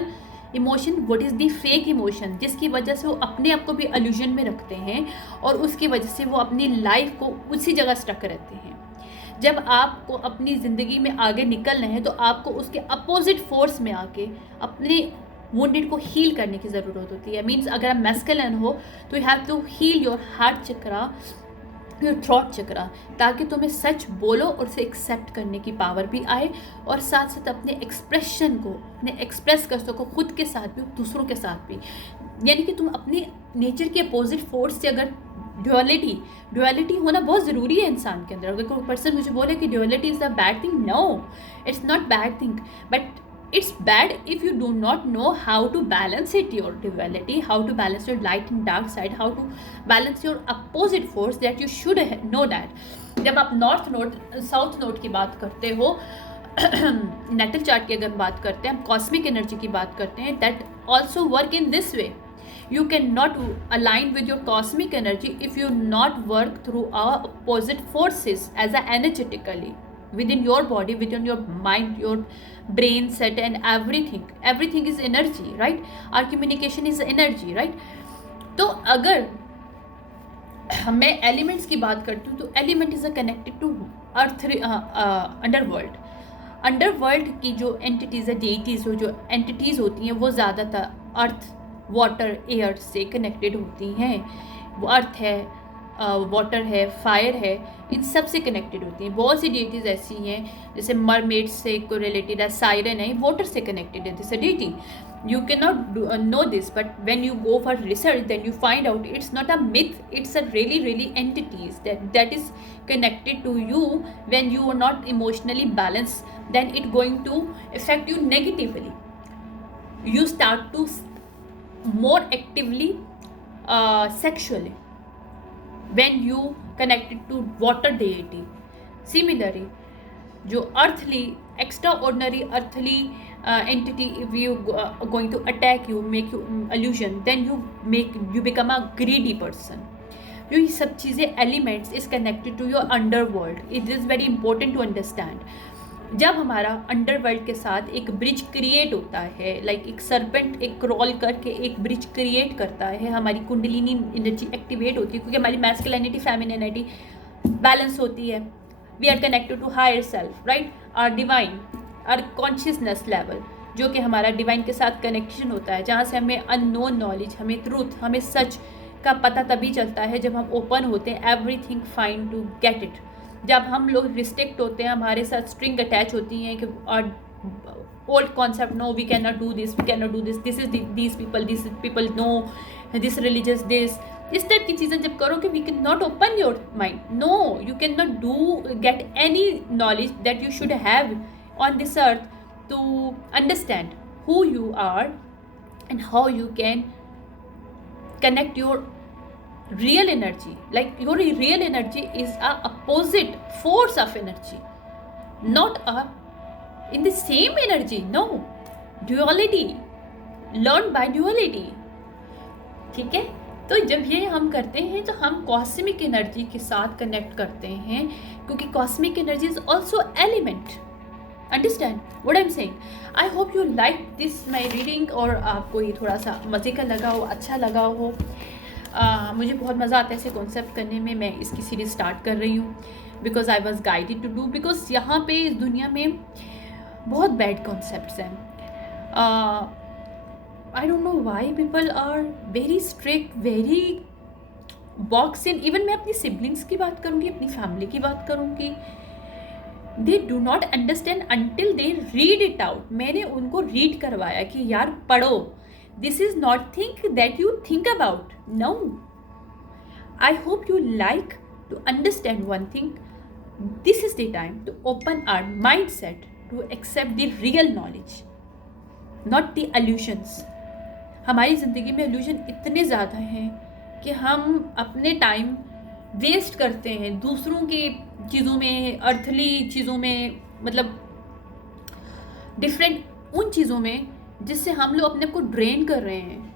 emotion, what is the fake emotion, जिसकी वजह से वो अपने आप को भी illusion में रखते हैं और उसकी वजह से वो अपनी लाइफ को उसी जगह स्टक रहते हैं। जब आपको अपनी ज़िंदगी में आगे निकलना है तो आपको उसके अपोजिट फोर्स में आके अपने वुंडेड को हील करने की ज़रूरत होती है। मीन्स अगर आप मैस्कुलिन हो तो you have to heal your heart chakra, your throat chakra, ताकि तुम्हें सच बोलो और उसे एक्सेप्ट करने की पावर भी आए, और साथ साथ अपने एक्सप्रेशन को अपने एक्सप्रेस कर सको, खुद के साथ भी दूसरों के साथ भी। यानी कि तुम अपने नेचर के अपोजिट फोर्स से अगर ड्युअलिटी होना बहुत ज़रूरी है इंसान के अंदर। अगर कोई पर्सन मुझे बोले कि duality is a bad thing, no, it's not bad thing, but it's bad if you do not know how to balance it, your duality, how to balance your light and dark side, how to balance your opposite force, that you should know that। जब आप north node south node की बात करते हो, natal chart की अगर बात करते हैं, हम कॉस्मिक एनर्जी की बात करते हैं, that also work in this way. You cannot align with your cosmic energy if you not work through our opposite forces as a energetically within your body, within your mind, your brain set and everything is energy, right? Our communication is energy, right? तो अगर मैं elements की बात करती हूँ तो element is connected to earth, underworld की जो एंटिटीज़ है, डेइटीज़ जो एंटिटीज़ होती हैं वो ज़्यादातर अर्थ, वाटर, एयर से कनेक्टेड होती हैं। वो अर्थ है, वाटर है, फायर है, इन सब से कनेक्टेड होती हैं। बहुत सी डेटीज़ ऐसी हैं जैसे मरमेड से को रिलेटेड है, सायरन है, वाटर से कनेक्टेड है this deity. You cannot know this, but when you go for research, then you find out it's not a myth, it's a really entities that is connected to you. When you are not emotionally balanced, then it going to affect you negatively. You start to more actively sexually when you connected to water deity. Similarly, जो earthly, extraordinary earthly entity, if you going to attack you, make you illusion, then you become a greedy person. जो ये सब चीज़ें elements is connected to your underworld. It is very important to understand. जब हमारा underworld के साथ एक bridge create होता है, लाइक एक सरपेंट एक क्रॉल करके एक ब्रिज क्रिएट करता है, हमारी कुंडलिनी एनर्जी एक्टिवेट होती है, क्योंकि हमारी मैस्कुलिनिटी फेमिनिनिटी बैलेंस होती है. We are connected to higher self, right, our divine, our consciousness level, जो कि हमारा डिवाइन के साथ कनेक्शन होता है, जहाँ से हमें अननोन नॉलेज, हमें ट्रूथ, हमें सच का पता तभी चलता है जब हम ओपन होते हैं. Everything fine to get it. जब हम लोग रिस्ट्रिक्ट होते हैं, हमारे साथ स्ट्रिंग अटैच होती हैं कि old concept, no we can not do this, we can not do this, this is this people no this religious this, इस टाइप की चीज़ें जब करो कि we can not open your mind. No, you can not do get any knowledge that you should have on this earth to understand who you are and how you can connect your real energy. Like your real energy is a opposite force of energy, not a in the same energy. No, duality, learn by duality. ठीक है. तो जब ये हम करते हैं तो हम कॉस्मिक एनर्जी के साथ कनेक्ट करते हैं, क्योंकि cosmic energy is also element. Understand what I am saying. I hope you like this my reading, और आपको ये थोड़ा सा मज़े का लगा हो, अच्छा लगा हो. मुझे बहुत मज़ा आता है ऐसे कॉन्सेप्ट करने में. मैं इसकी सीरीज़ स्टार्ट कर रही हूँ because I was guided to do, because यहाँ पे इस दुनिया में बहुत बैड कॉन्सेप्ट्स हैं. I don't know why people are very strict, very box in. Even मैं अपनी सिबलिंग्स की बात करूँगी, अपनी फैमिली की बात करूँगी, they do not understand until they read it out. मैंने उनको रीड करवाया कि यार पढ़ो. This is not thing that you think about. No. I hope you like to understand one thing. This is the time to open our mindset to accept the real knowledge, not the illusions. हमारी ज़िंदगी में illusion इतने ज़्यादा हैं कि हम अपने time waste करते हैं दूसरों की चीज़ों में, अर्थली चीज़ों में, मतलब डिफरेंट उन चीज़ों में जिससे हम लोग अपने को ड्रेन कर रहे हैं.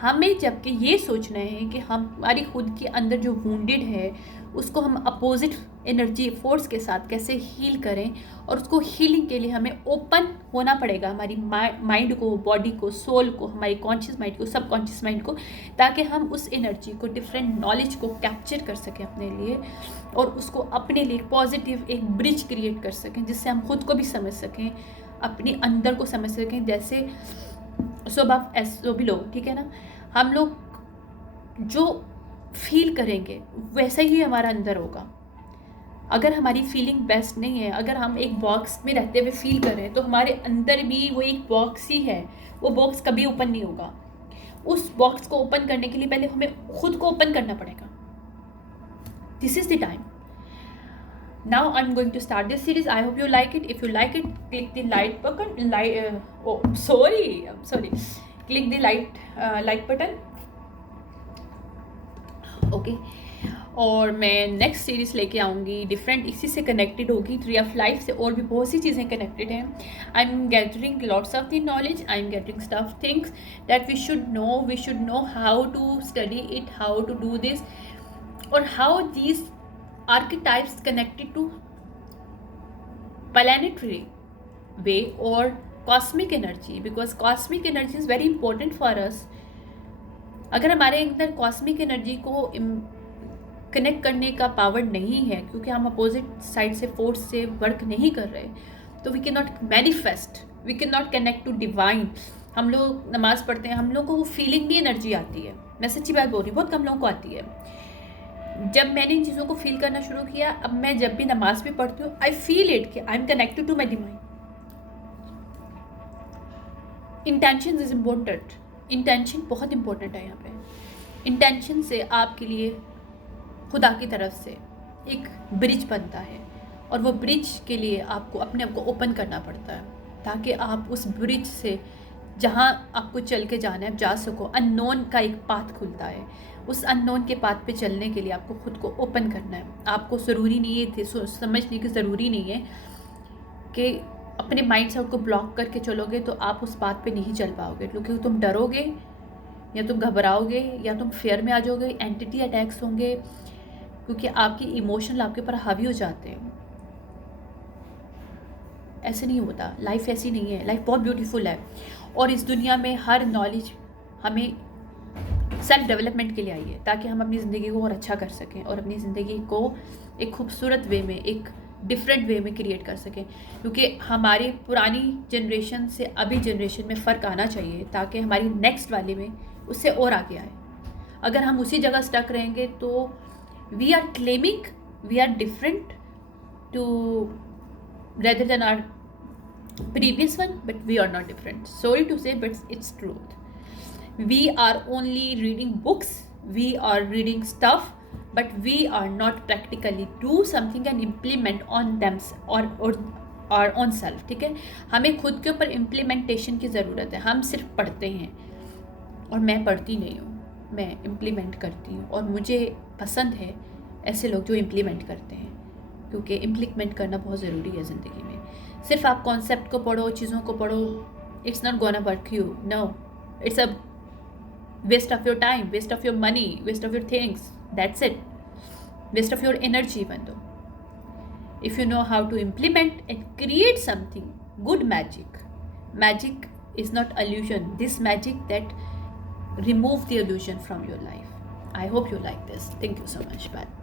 हमें जबकि ये सोचना है कि हमारी खुद के अंदर जो वुंडेड है उसको हम अपोजिट एनर्जी फोर्स के साथ कैसे हील करें, और उसको हीलिंग के लिए हमें ओपन होना पड़ेगा, हमारी माइंड को, बॉडी को, सोल को, हमारी कॉन्शियस माइंड को, सब कॉन्शियस माइंड को, ताकि हम उस एनर्जी को, डिफरेंट नॉलेज को कैप्चर कर सकें अपने लिए, और उसको अपने लिए पॉजिटिव एक ब्रिज क्रिएट कर सकें, जिससे हम खुद को भी समझ सकें, अपने अंदर को समझ सकें. जैसे स्वभाव ऐसो भी लोग, ठीक है ना, हम लोग जो फील करेंगे वैसा ही हमारा अंदर होगा. अगर हमारी फीलिंग बेस्ट नहीं है, अगर हम एक बॉक्स में रहते हुए फील कर रहे हैं, तो हमारे अंदर भी वो एक बॉक्स ही है. वो बॉक्स कभी ओपन नहीं होगा. उस बॉक्स को ओपन करने के लिए पहले हमें खुद को ओपन करना पड़ेगा. This is the time. Now I'm going to start this series. I hope you like it. If you like it, click the like button. Click the like button. Okay. और मैं नेक्स्ट सीरीज़ लेके आऊँगी different, इसी से connected होगी, tree of life से और भी बहुत सी चीज़ें कनेक्टेड हैं. I am gathering lots of the knowledge, I am getting stuff things that we should know how to study it, how to do this, और how these archetypes connected to planetary way or cosmic energy, because cosmic energy is very important for us. अगर हमारे अंदर cosmic energy को connect करने का power नहीं है, क्योंकि हम अपोजिट साइड से फोर्स से वर्क नहीं कर रहे, तो we can not manifest, we can not connect to divine. हम लोग नमाज़ पढ़ते हैं, हम लोग को वो फीलिंग भी एनर्जी आती है. मैं सच्ची बात बोल रही हूँ, बहुत कम लोगों को आती है. जब मैंने इन चीज़ों को फील करना शुरू किया, अब मैं जब भी नमाज भी पढ़ती हूँ, आई फील इट कि I am connected to my divine. Intention is important. Intention बहुत इंपॉर्टेंट है यहाँ पे. इंटेंशन से आपके लिए खुदा की तरफ से एक ब्रिज बनता है, और वो ब्रिज के लिए आपको अपने आप को ओपन करना पड़ता है, ताकि आप उस ब्रिज से जहाँ आपको चल के जाना है जा सको. अननोन का एक पाथ खुलता है. उस अननोन के पाथ पे चलने के लिए आपको खुद को ओपन करना है. आपको ज़रूरी नहीं है, समझने की ज़रूरी नहीं है कि अपने माइंड से उसको ब्लॉक करके चलोगे तो आप उस पाथ पे नहीं चल पाओगे, क्योंकि तुम डरोगे, या तुम घबराओगे या तुम फेयर में आ जाओगे, एंटिटी अटैक्स होंगे, क्योंकि आपकी इमोशनल आपके ऊपर हावी हो जाते हैं। ऐसे नहीं होता, लाइफ ऐसी नहीं है, लाइफ बहुत ब्यूटीफुल है। और इस दुनिया में हर नॉलेज हमें सेल्फ डेवलपमेंट के लिए आई है, ताकि हम अपनी ज़िंदगी को और अच्छा कर सकें और अपनी ज़िंदगी को एक खूबसूरत वे में, एक डिफरेंट वे में क्रिएट कर सकें। क्योंकि हमारी पुरानी जनरेशन से अभी जनरेशन में फ़र्क आना चाहिए, ताकि हमारी नेक्स्ट वाले में उससे और आगे आए। अगर हम उसी जगह स्टक रहेंगे तो we are claiming we are different to rather than our previous one, but we are not different. Sorry to say, but it's truth. We are only reading books, we are reading stuff, but we are not practically do something and implement on them or on self. ठीक है, हमें खुद के ऊपर implementation की ज़रूरत है। हम सिर्फ पढ़ते हैं, और मैं पढ़ती नहीं हूँ, मैं इम्प्लीमेंट करती हूँ। और मुझे पसंद है ऐसे लोग जो इम्प्लीमेंट करते हैं, क्योंकि इम्प्लीमेंट करना बहुत ज़रूरी है ज़िंदगी में। सिर्फ आप कॉन्सेप्ट को पढ़ो, चीज़ों को पढ़ो, it's not gonna work you, no, it's a waste of your time, waste of your money, waste of your things, that's it, waste of your energy. Even though if you know how to implement and create something good, magic is not illusion, this magic that remove the illusion from your life. I hope you like this. Thank you so much. Bye.